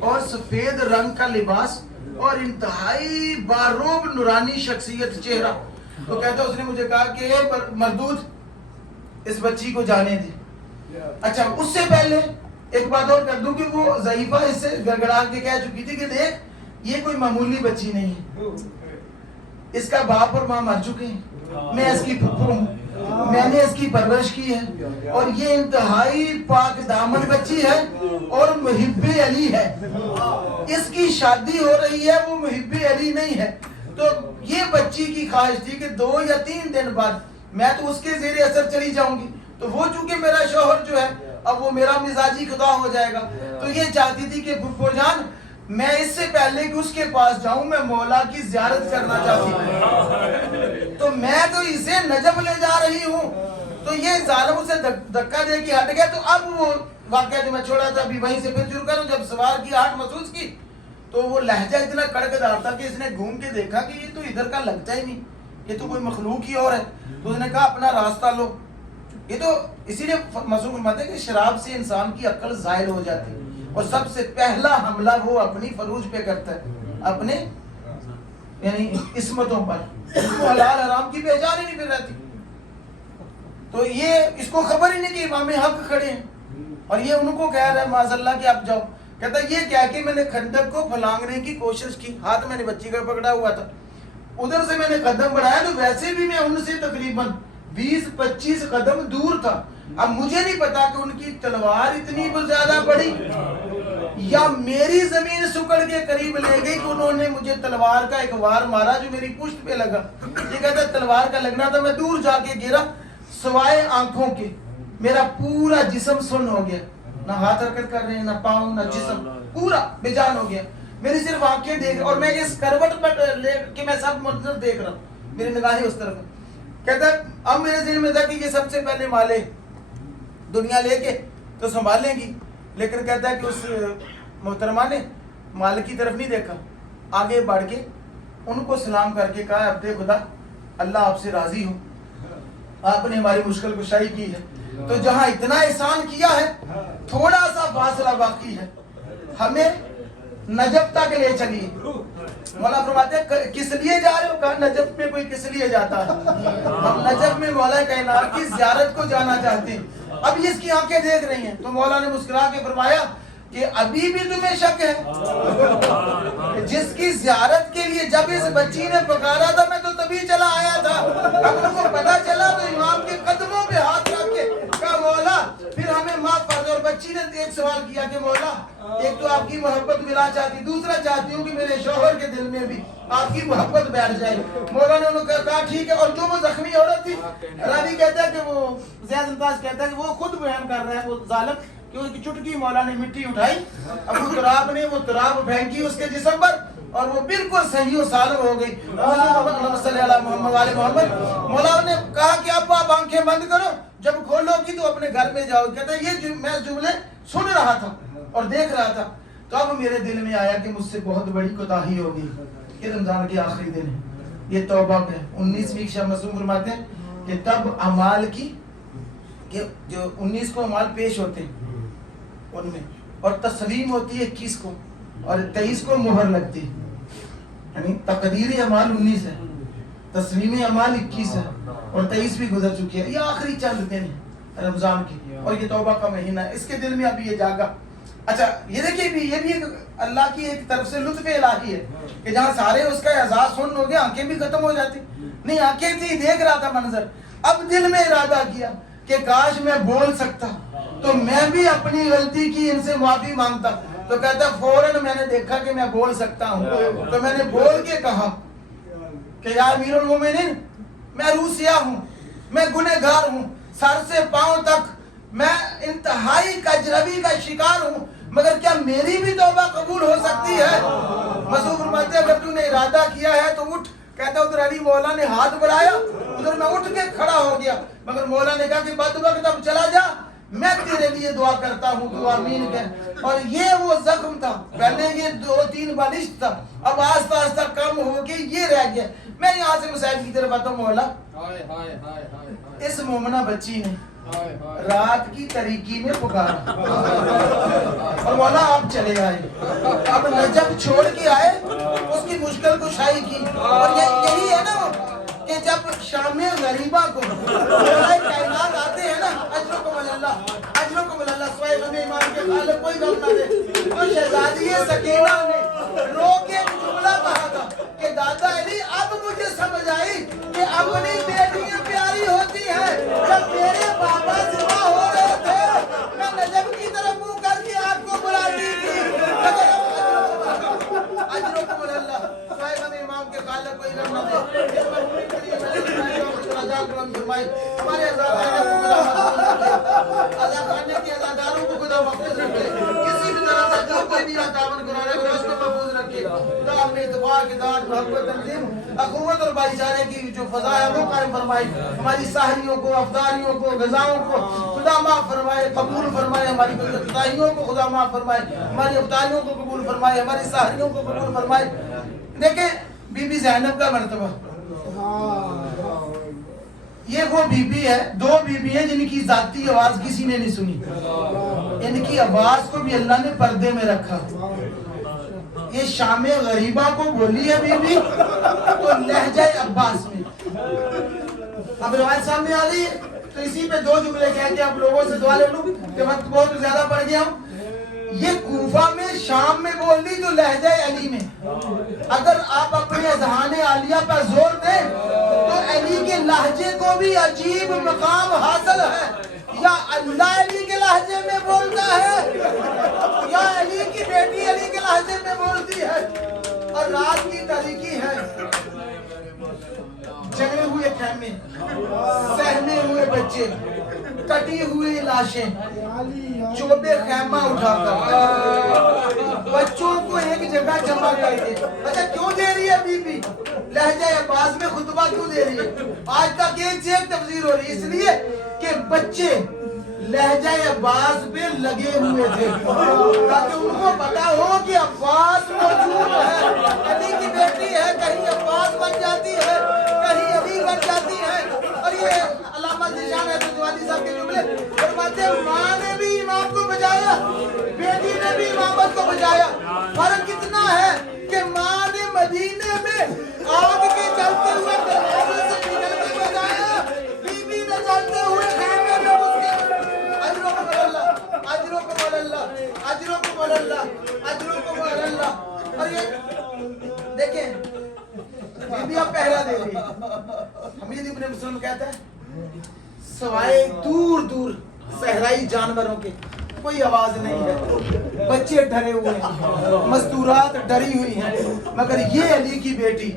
اور سفید رنگ کا لباس اور انتہائی باروب نورانی شخصیت چہرہ. تو کہتا ہے اس نے مجھے کہا کہ مردود اس بچی کو جانے دے. اچھا اس سے پہلے ایک بات اور کر دوں کہ وہ ضعیفہ اس سے گڑگڑا کے کہہ چکی تھی کہ دیکھ یہ کوئی معمولی بچی نہیں ہے, اس کا باپ اور ماں مر چکے ہیں, میں اس کی پھپھو ہوں, میں نے اس کی پرورش کی ہے اور یہ انتہائی پاک دامن بچی ہے اور محب علی ہے. اس کی شادی ہو رہی ہے, وہ محب علی نہیں ہے. تو یہ بچی کی خواہش تھی کہ 2 یا 3 دن بعد میں تو اس کے زیر اثر چلی جاؤں گی, تو وہ چونکہ میرا شوہر جو ہے اب وہ میرا مزاجی خدا ہو جائے گا, تو یہ چاہتی تھی کہ پھپھو جان میں اس سے پہلے کہ اس کے پاس جاؤں میں مولا کی زیارت کرنا چاہتی ہوں, تو میں تو اسے نجف لے جا رہی ہوں. تو یہ ظالم اسے دھکا دے کے ہٹ گیا. تو اب وہ واقعہ جو میں چھوڑا تھا ابھی وہیں سے پھر شروع کروں. جب سوار کی آہٹ محسوس کی تو وہ لہجہ اتنا کڑکدار تھا کہ اس نے گھوم کے دیکھا کہ یہ تو ادھر کا لگتا ہی نہیں, یہ تو کوئی مخلوق ہی اور ہے. تو اس نے کہا اپنا راستہ لو. یہ تو اسی لیے مسعود فرماتے ہیں کہ شراب سے انسان کی عقل زائل ہو جاتی ہے اور سب سے پہلا حملہ وہ اپنی فروج پہ کرتا ہے, اپنے یعنی عصمتوں پر. اس کو حلال حرام کی پہچان ہی نہیں پھر رہتی. تو یہ اس کو خبر ہی نہیں کہ امام حق کھڑے ہیں اور یہ ان کو کہہ رہا ہے معاذ اللہ کہ آپ جاؤ. کہتا ہے یہ کہہ کے میں نے خندق کو پھلانگنے کی کوشش کی, ہاتھ میں نے بچی کا پکڑا ہوا تھا, ادھر سے میں نے قدم بڑھایا تو ویسے بھی میں ان سے تقریباً 20-25 قدم دور تھا. اب مجھے نہیں پتا کہ ان کی تلوار اتنی زیادہ بڑی یا میری زمین سکڑ کے قریب لے گئی کہ انہوں نے مجھے تلوار کا ایک وار مارا جو میری پشت پہ لگا. یہ کہتا ہے تلوار کا لگنا تھا, میں دور جا کے گرا, سوائے آنکھوں کے میرا پورا جسم سن ہو گیا, نہ ہاتھ حرکت کر رہے ہیں, نہ پاؤں, نہ جسم, پورا بے جان ہو گیا. میری صرف آنکھیں دیکھ اور میں اس کروٹ پر لے کے میں سب منظر دیکھ رہا ہوں, میری نگاہیں اس طرف. کہتا ہے اب میرے ذہن میں تھا کہ یہ سب سے پہلے مالے دنیا لے کے تو سنبھالیں گی, لیکن کہتا ہے کہ اس محترمہ نے مال کی طرف نہیں دیکھا, آگے بڑھ کے ان کو سلام کر کے کہا عبد خدا اللہ آپ سے راضی ہو, آپ نے ہماری مشکل کشائی کی ہے. تو جہاں اتنا احسان کیا ہے تھوڑا سا فاصلہ باقی ہے, ہمیں نجف تک لے چلیے. مولا فرماتے ہیں کس لیے جا رہے ہو؟ کہا نجف میں کوئی کس لیے جاتا ہے, ہم نجف میں مولا کائنات کی زیارت کو جانا چاہتے ہیں. اب اس کی آنکھیں دیکھ رہی ہیں. تو مولا نے مسکرا کے فرمایا کہ ابھی بھی تمہیں شک ہے, جس کی زیارت کے لیے جب اس بچی نے پکارا تھا میں تو تبھی چلا آیا تھا. اب ان کو پتا چلا تو امام کے قدموں پہ ہاتھ رکھ کے کہا مولا پھر ہمیں معاف کر دو. اور بچی نے ایک سوال کیا کہ مولا ایک تو آپ کی محبت ملا چاہتی, دوسرا چاہتی ہوں کہ میرے شوہر کے دل میں بھی آپ کی محبت بیٹھ جائے. مولا نے انہوں نے کہا ٹھیک ہے. اور جو وہ زخمی عورت تھی, راوی کہتا ہے کہ وہ زیاد الفاظ کہتا ہے کہ وہ خود بیان کر رہا ہے وہ ظالم کہ اس کی چٹکی مولا نے مٹی اٹھائی, ابو تراب نے وہ تراب پھینکی اس کے جسم پر اور وہ بالکل صحیح و سالم ہو گئی. صلی اللہ محمد علیہ محمد. مولا نے کہا کہ اب آپ آنکھیں بند کرو, جب کھولو گی تو اپنے گھر میں جاؤ. کہتا ہے یہ میں جملے سن رہا تھا اور دیکھ رہا تھا, تو اب میرے دل میں آیا کہ مجھ سے بہت بڑی کوتاہی ہوگی کہ رمضان کے آخری دن ہے. یہ توبہ پہ 19ویں شاہ معصوم فرماتے ہیں کہ تب اعمال کی کہ جو 19 کو اعمال پیش ہوتے ہیں ان میں، اور تسلیم ہوتی ہے 21 کو، اور 23 کو مہر لگتی ہے، یعنی تقدیری اعمال 19 ہے، تسلیمی اعمال 21 ہے، اور 23 بھی گزر چکی ہے. یہ آخری چند دن ہے رمضان کی، اور یہ توبہ کا مہینہ ہے. اس کے دل میں اب یہ جاگا. اچھا یہ دیکھیے بھی، یہ بھی ایک اللہ کی ایک طرف سے لطف الہی ہے کہ جہاں سارے اس کا اعزاز سن ہو گیا، آنکھیں بھی ختم ہو جاتی. نہیں، آنکھیں تھی، دیکھ رہا تھا منظر. اب دل میں ارادہ کیا کہ کاش میں بول سکتا تو میں بھی اپنی غلطی کی ان سے معافی مانگتا. تو کہتا فوراً میں نے دیکھا کہ میں بول سکتا ہوں تو میں نے بول کے کہا کہ یا امیر المومنین، میں روح سیاہ ہوں، میں گنہگار ہوں، سر سے پاؤں تک میں انتہائی کجروی کا شکار ہوں، مگر کیا میری بھی توبہ قبول ہو سکتی ہے؟ مسعود فرماتے ہیں اگر تو نے ارادہ کیا ہے تو اٹھ. کہتا ادھر علی مولا نے ہاتھ بڑھایا، ادھر میں اٹھ کے کھڑا ہو گیا، مگر مولا نے کہا کہ بد وقت اب چلا جا، میں تیرے لیے دعا کرتا ہوں، تو آمین کہہ. اور یہ وہ زخم تھا، پہلے یہ 2-3 بالشت تھا، اب آہستہ آہستہ کم ہو کے یہ رہ گیا. میں یہاں سے مسائل کی طرف آتا ہوں. مولا اس مومنہ بچی نے رات کی تاریکی میں پکارا اور مولا آپ چلے آئے، اب نجف چھوڑ کے آئے، اس کی مشکل کشائی کی. اور یہی ہے نا کہ جب شام غریبہ کو کائنات آتے ہیں نا، اجرکم اللہ سوائے غم ایمان کے خالق کوئی غم نہ دے، تو شہزادی سکینہ نے رو کے جملہ کہا تھا کہ دادا علی اب مجھے سمجھ آئی کہ اپنی بیٹیاں پیاری ہوتی ہیں. جب میرے بابا ذبح ہو رہے تھے میں نجف کی طرف منہ کر کے آپ کو بلاتی تھی. اجرکم اللہ سوائے غم ایمان کے خالق کوئی غم نہ دے. ہمارے ازاخانے کے ازاداروں کو خدا محفوظ رکھے، کسی بھی طرح سے جو کوئی بھی تعاون کرا رہے اس کو محفوظ رکھے. خدا اپنے اتفاق اتحاد محبت تنظیم اخوت اور بھائی چارے کی جو فضا ہے وہ قائم فرمائے. ہماری سحریوں کو، افطاریوں کو، غذاؤں کو خدا معاف فرمائے، قبول فرمائے. ہماری کوتاہیوں کو خدا معاف فرمائے، ہماری افطاریوں کو قبول فرمائے، ہماری سحریوں کو قبول فرمائے. دیکھیں بی بی زینب کا مرتبہ، یہ وہ بی بی ہے، 2 بی بی ہیں جن کی ذاتی آواز کسی نے نہیں سنی. ان کی آواز کو بھی اللہ نے پردے میں رکھا. یہ شام غریبہ کو بولی ہے بی بی تو لہجہ عباس میں. اب روایت سامنے آ رہی ہے تو اسی پہ 2 جملے کہہ کے آپ لوگوں سے دعا لے لوں کہ وقت بہت زیادہ پڑ گیا ہوں. یہ کوفہ میں شام میں بول دی تو لہجہ علی میں. اگر آپ اپنے اذہان عالیہ پر زور دیں تو علی کے لہجے کو بھی عجیب مقام حاصل ہے. یا اللہ علی کے لہجے میں بولتا ہے یا علی کی بیٹی علی کے لہجے میں بولتی ہے. اور رات کی تاریکی ہے، جگے ہوئے خیمے، سہمے ہوئے بچے، کٹی ہوئی لاشیں، چوبے خیمہ اٹھا کر بچوں کو ایک جگہ جمع کر کے. اچھا کیوں دے رہی ہے بی بی لہجہ عباس میں خطبہ کیوں دے رہی ہے؟ آج تک ایک سے ایک تفسیر ہو رہی ہے. اس لیے کہ بچے لہجہ عباس پہ لگے ہوئے تھے تاکہ ان کو پتا ہو کہ عباس موجود ہے، علی کی بیٹی ہے، کہیں عباس بن جاتی ہے، کہیں علی بن جاتی ہے. اور یہ علامہ ذیشان حضرت صاحب کے جملے فرماتے ہیں ماں نے بھی امام کو بجایا، بیٹی نے بھی امامت کو بجایا. فرق کتنا ہے کہ ماں نے مدینے میں آگ کے جلتے ہوئے دروازے سے نکل کے بجایا، بی بی نے جلتے ہوئے خیمے میں گھس کے. اجرکم اللہ، اجرکم اللہ، اجرکم اللہ. اور یہ دیکھیں بی بی اب پہلا دے رہی ہے. حمید ابن مسلم کہتا ہے سوائے دور دور صحرائی جانوروں کے کوئی آواز نہیں ہے، بچے ڈرے ہوئے ہیں، مستورات ڈری ہوئی ہیں، مگر یہ علی کی بیٹی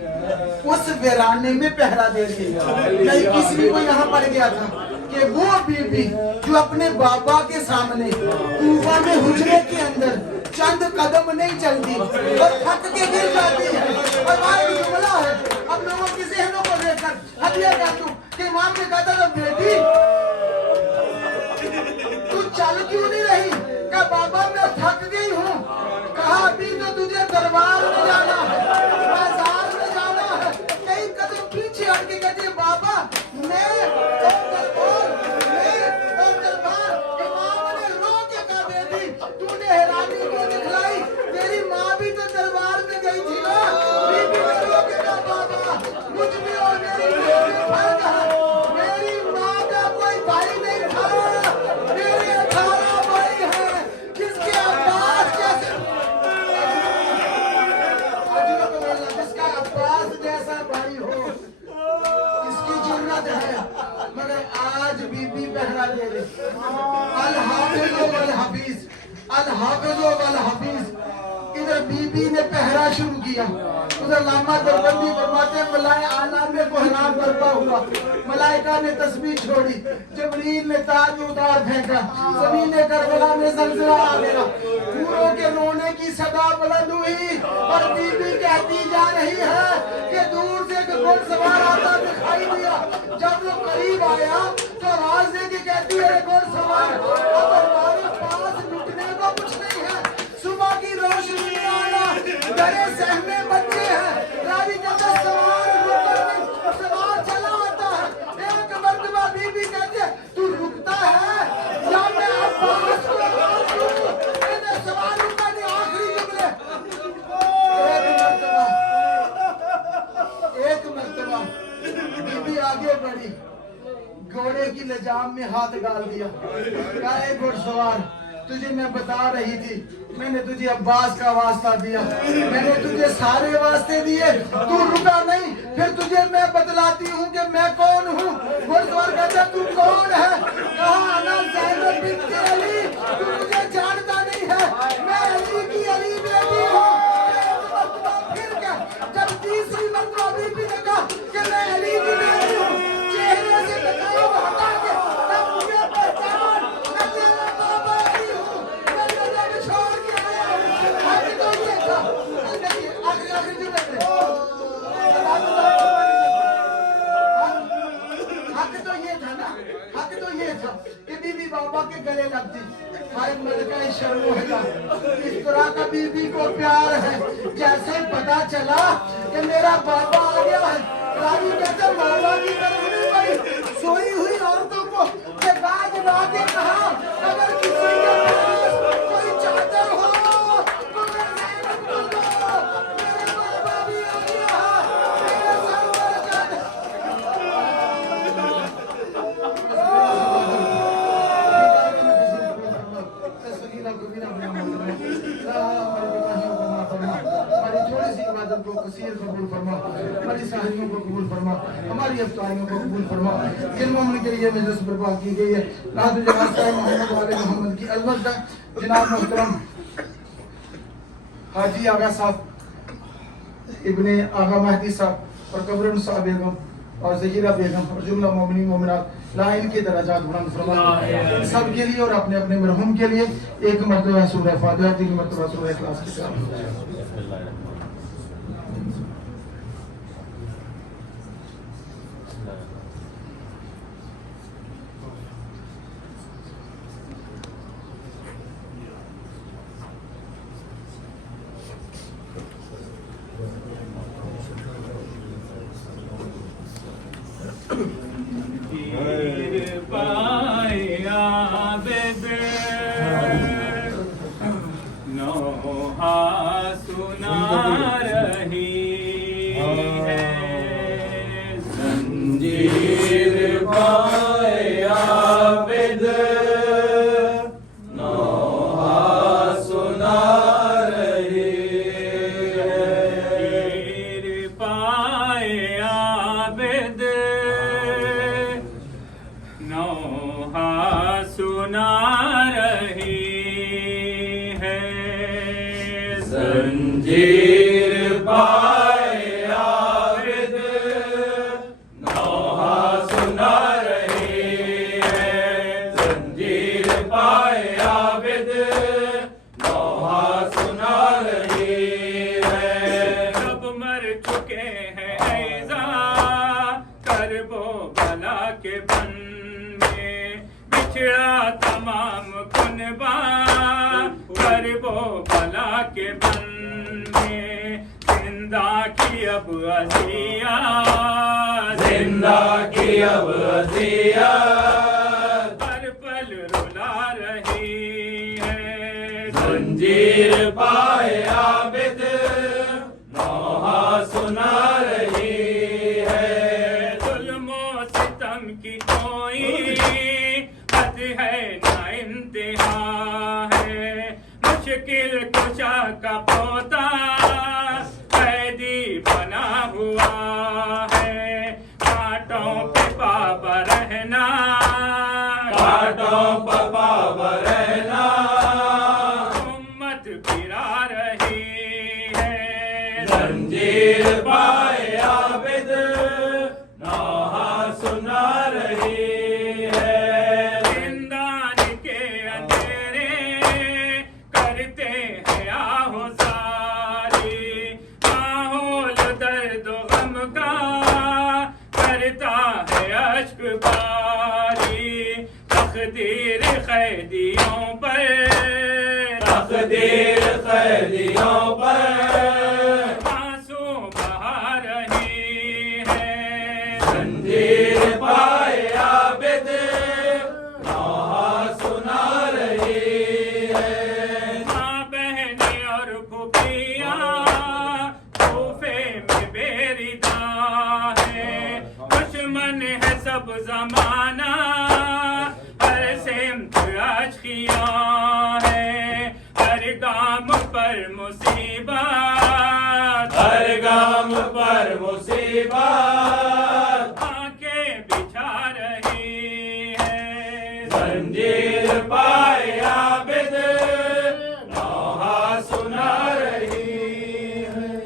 اس ویرانے میں پہرا دے رہی ہے. کہیں کسی کو یہاں پڑ گیا تھا کہ وہ بی بی جو اپنے بابا کے سامنے کوفہ میں حجرے کے اندر چند قدم نہیں چلتی اور تھک کے گر جاتی ہے. اور ہمارا جملہ ہے اب لوگوں کے ذہنوں کو دیکھ کر ہدیہ کہتا ہوں کہ امام نے کہا تھا بیٹی تو چل کیوں نہیں رہی؟ کہا بابا میں تھک گئی ہوں. کہا ابھی تو تجھے دربار میں جانا ہے، بازار میں جانا ہے، کئی الحافظ والحفیظ الحافظ والحفیظ. ادھر بی بی نے پہرا شروع کیا, ادھر علامہ دیوبندی فرماتے ہیں ملائے اعلیٰ میں بحران برپا ہوا, ملائکہ نے تسبیح چھوڑی, جبریل نے تاج اتار پھینکا, زمین کربلا میں زلزلہ آ گیا, حوروں کے رونے کی صدا بلند ہوئی, اور بی بی کہتی جا رہی ہے کہ دور سے ایک گھوڑ سوار آتا دکھائی دیا, جب وہ قریب آیا تو آواز دے کے کہتی ہے گھوڑ سوار اب ہمارے پاس لٹنے کو کچھ نہیں ہے, صبح کی روشنی میں آنا, گھرے سہمے بچے ہیں, راوی کہتا ہے سوار چلا آتا ہے. ایک مرتبہ بی بی کہتے ہیں تو رکتا ہے یا میں عباس کو مار دوں, میں سوار رکا نہیں. آخری جملے ایک مرتبہ بی بی آگے بڑھی, گھوڑے کی لجام میں ہاتھ ڈال دیا, کہا اے گھوڑ سوار تجھے میں بتا رہی تھی, میں نے تجھے عباس کا واسطہ دیا, میں نے تجھے سارے واسطے دیے, تو رکا نہیں, پھر تجھے میں بتلاتی ہوں کہ میں کون ہوں. گھوڑ سوار کہتا تو کون ہے, کہا انا زینب بنت علی, تو مجھے جانتا نہیں ہے, میں علی کی علی بیٹی ہوں. ایک مرتبہ پھر کہ جب تیسری مرتبہ بی بی نے کہا کہ میں علی کی بیٹی ہوں, چہرے سے تکلیف ہٹا کے تب مجھے پہچان, میں تیرا بابا علی ہوں, میں نظر چھوڑ کے آیا ہوں. حق تو یہ تھا, آخری جملے میں حق تو یہ تھا نا, حق تو یہ تھا کہ بی بی بابا کے گلے لگتی. خالد ملکہ شرم و حیا, اس طرح کا بی بی کو پیار ہے. جیسے پتا چلا کہ میرا بابا آ گیا ہے, راوی کہتے ہیں بابا کی طرف نہیں پڑی, سوئی ہوئی عورتوں کو جگا جگا کے کہا اگر کسی کے پاس کوئی چادر ہو تو میں زینب کو دو, میرے بابا بھی آ گیا ہے, میرے سر پر چادر. ہماری تھوڑی سی عبادت کو کثیر قبول فرما, ہماری ساحلیوں کو قبول فرما, ہماری افطاریوں کو قبول فرما. جن مومن کے لیے مجلس برپا کی گئی ہے, نعت جناب صاحب محمد والے محمد کی البتہ جناب محترم حاجی آغا صاحب ابن آغا مہدی صاحب اور قبر صاحب بیگم اور زہیرہ بیگم اور جملہ مومنین مومنات لائن کے درجات بلند فرما. سب کے لیے اور اپنے اپنے مرحوم کے لیے ایک مرتبہ سورہ فاتحہ, 3 مرتبہ سورہ اخلاص کی تلاوت. کانٹوں قیدیوں پر تقدیر قیدیوں پر آنسو بہا رہی ہے زنجیر پائے عابد نوحہ سنا رہی ہے ماں بہنیں اور پھوپھیاں کوفے میں بیریداں ہے دشمن ہے سب زمانہ ہر سمت عاشقیاں ہے ہر گام پر مصیبت ہر گام پر مصیبت آنکھیں بچھا رہی ہے زنجیر پائے عابد نوحہ سنا رہی ہے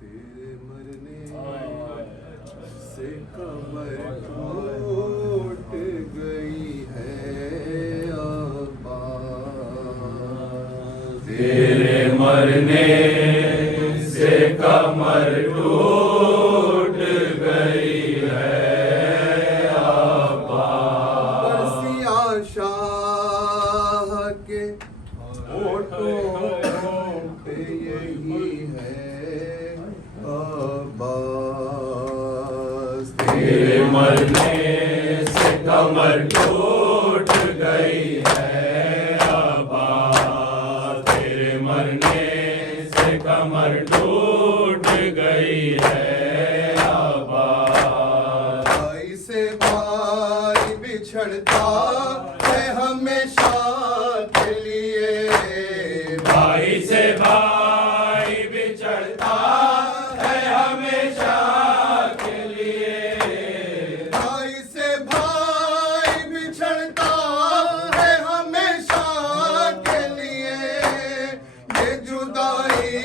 تیرے مرنے سے قبر ٹوٹ گئی ہے آباد تیرے مرنے سے کمر ٹوٹ گئی ہے آباد سیاہ شاہ کے ہونٹوں پہ یہی ہے آواز تیرے مرنے سے کمر ٹوٹ گئی ہے آباد تیرے مرنے سے کمر ٹوٹ گئی ہے آباد بھائی سے بھائی بچھڑتا ہے ہمیشہ کے لیے بھائی سے بھائی بچھڑتا ہے ہمیشہ کے لیے بھائی سے بھائی بچھڑتا ہے ہمیشہ کے لیے یہ جدائی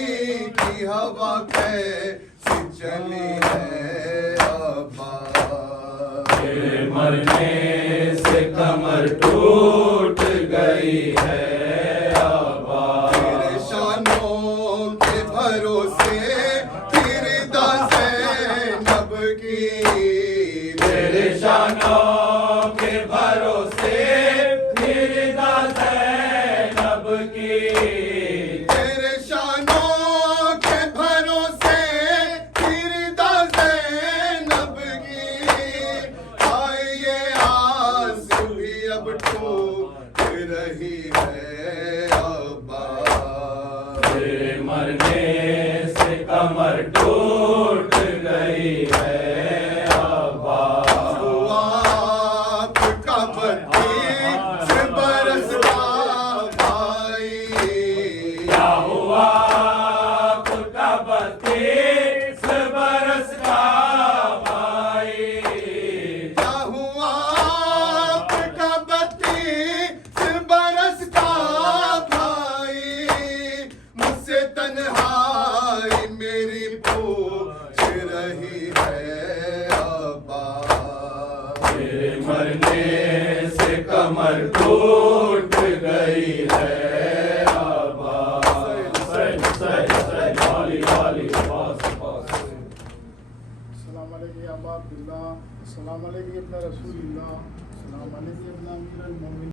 کی ہوا کیسی چلی ہے آباد تیرے مرنے سے کمر ٹوٹ گئی ہے آباد تیرے شانوں کے بھروسے فردا زینب کی تیرے شانوں کے بھروسے فردا زینب کی تیرے شانوں کے بھروسے فردا زینب کی آئے یہ آس بھی اب ٹوٹ رہی ہے آباد تیرے مرنے سے کمر ٹوٹ گئی ہے آباد ہوا آپ کا بتیس برس کا بھائی کیا ہوا آپ کا 32 برس کا بھائی کیا ہوا آپ کا 32 برس کا بھائی مجھ سے تنہائی میری پوچھ رہی ہے آباد تیرے مرنے سے کمر ٹوٹ گئی ہے آباد السلام علیکم یا ابا عبداللہ، السلام علیکم ابن رسول اللہ، السلام علیکم ابن امیر المومنین۔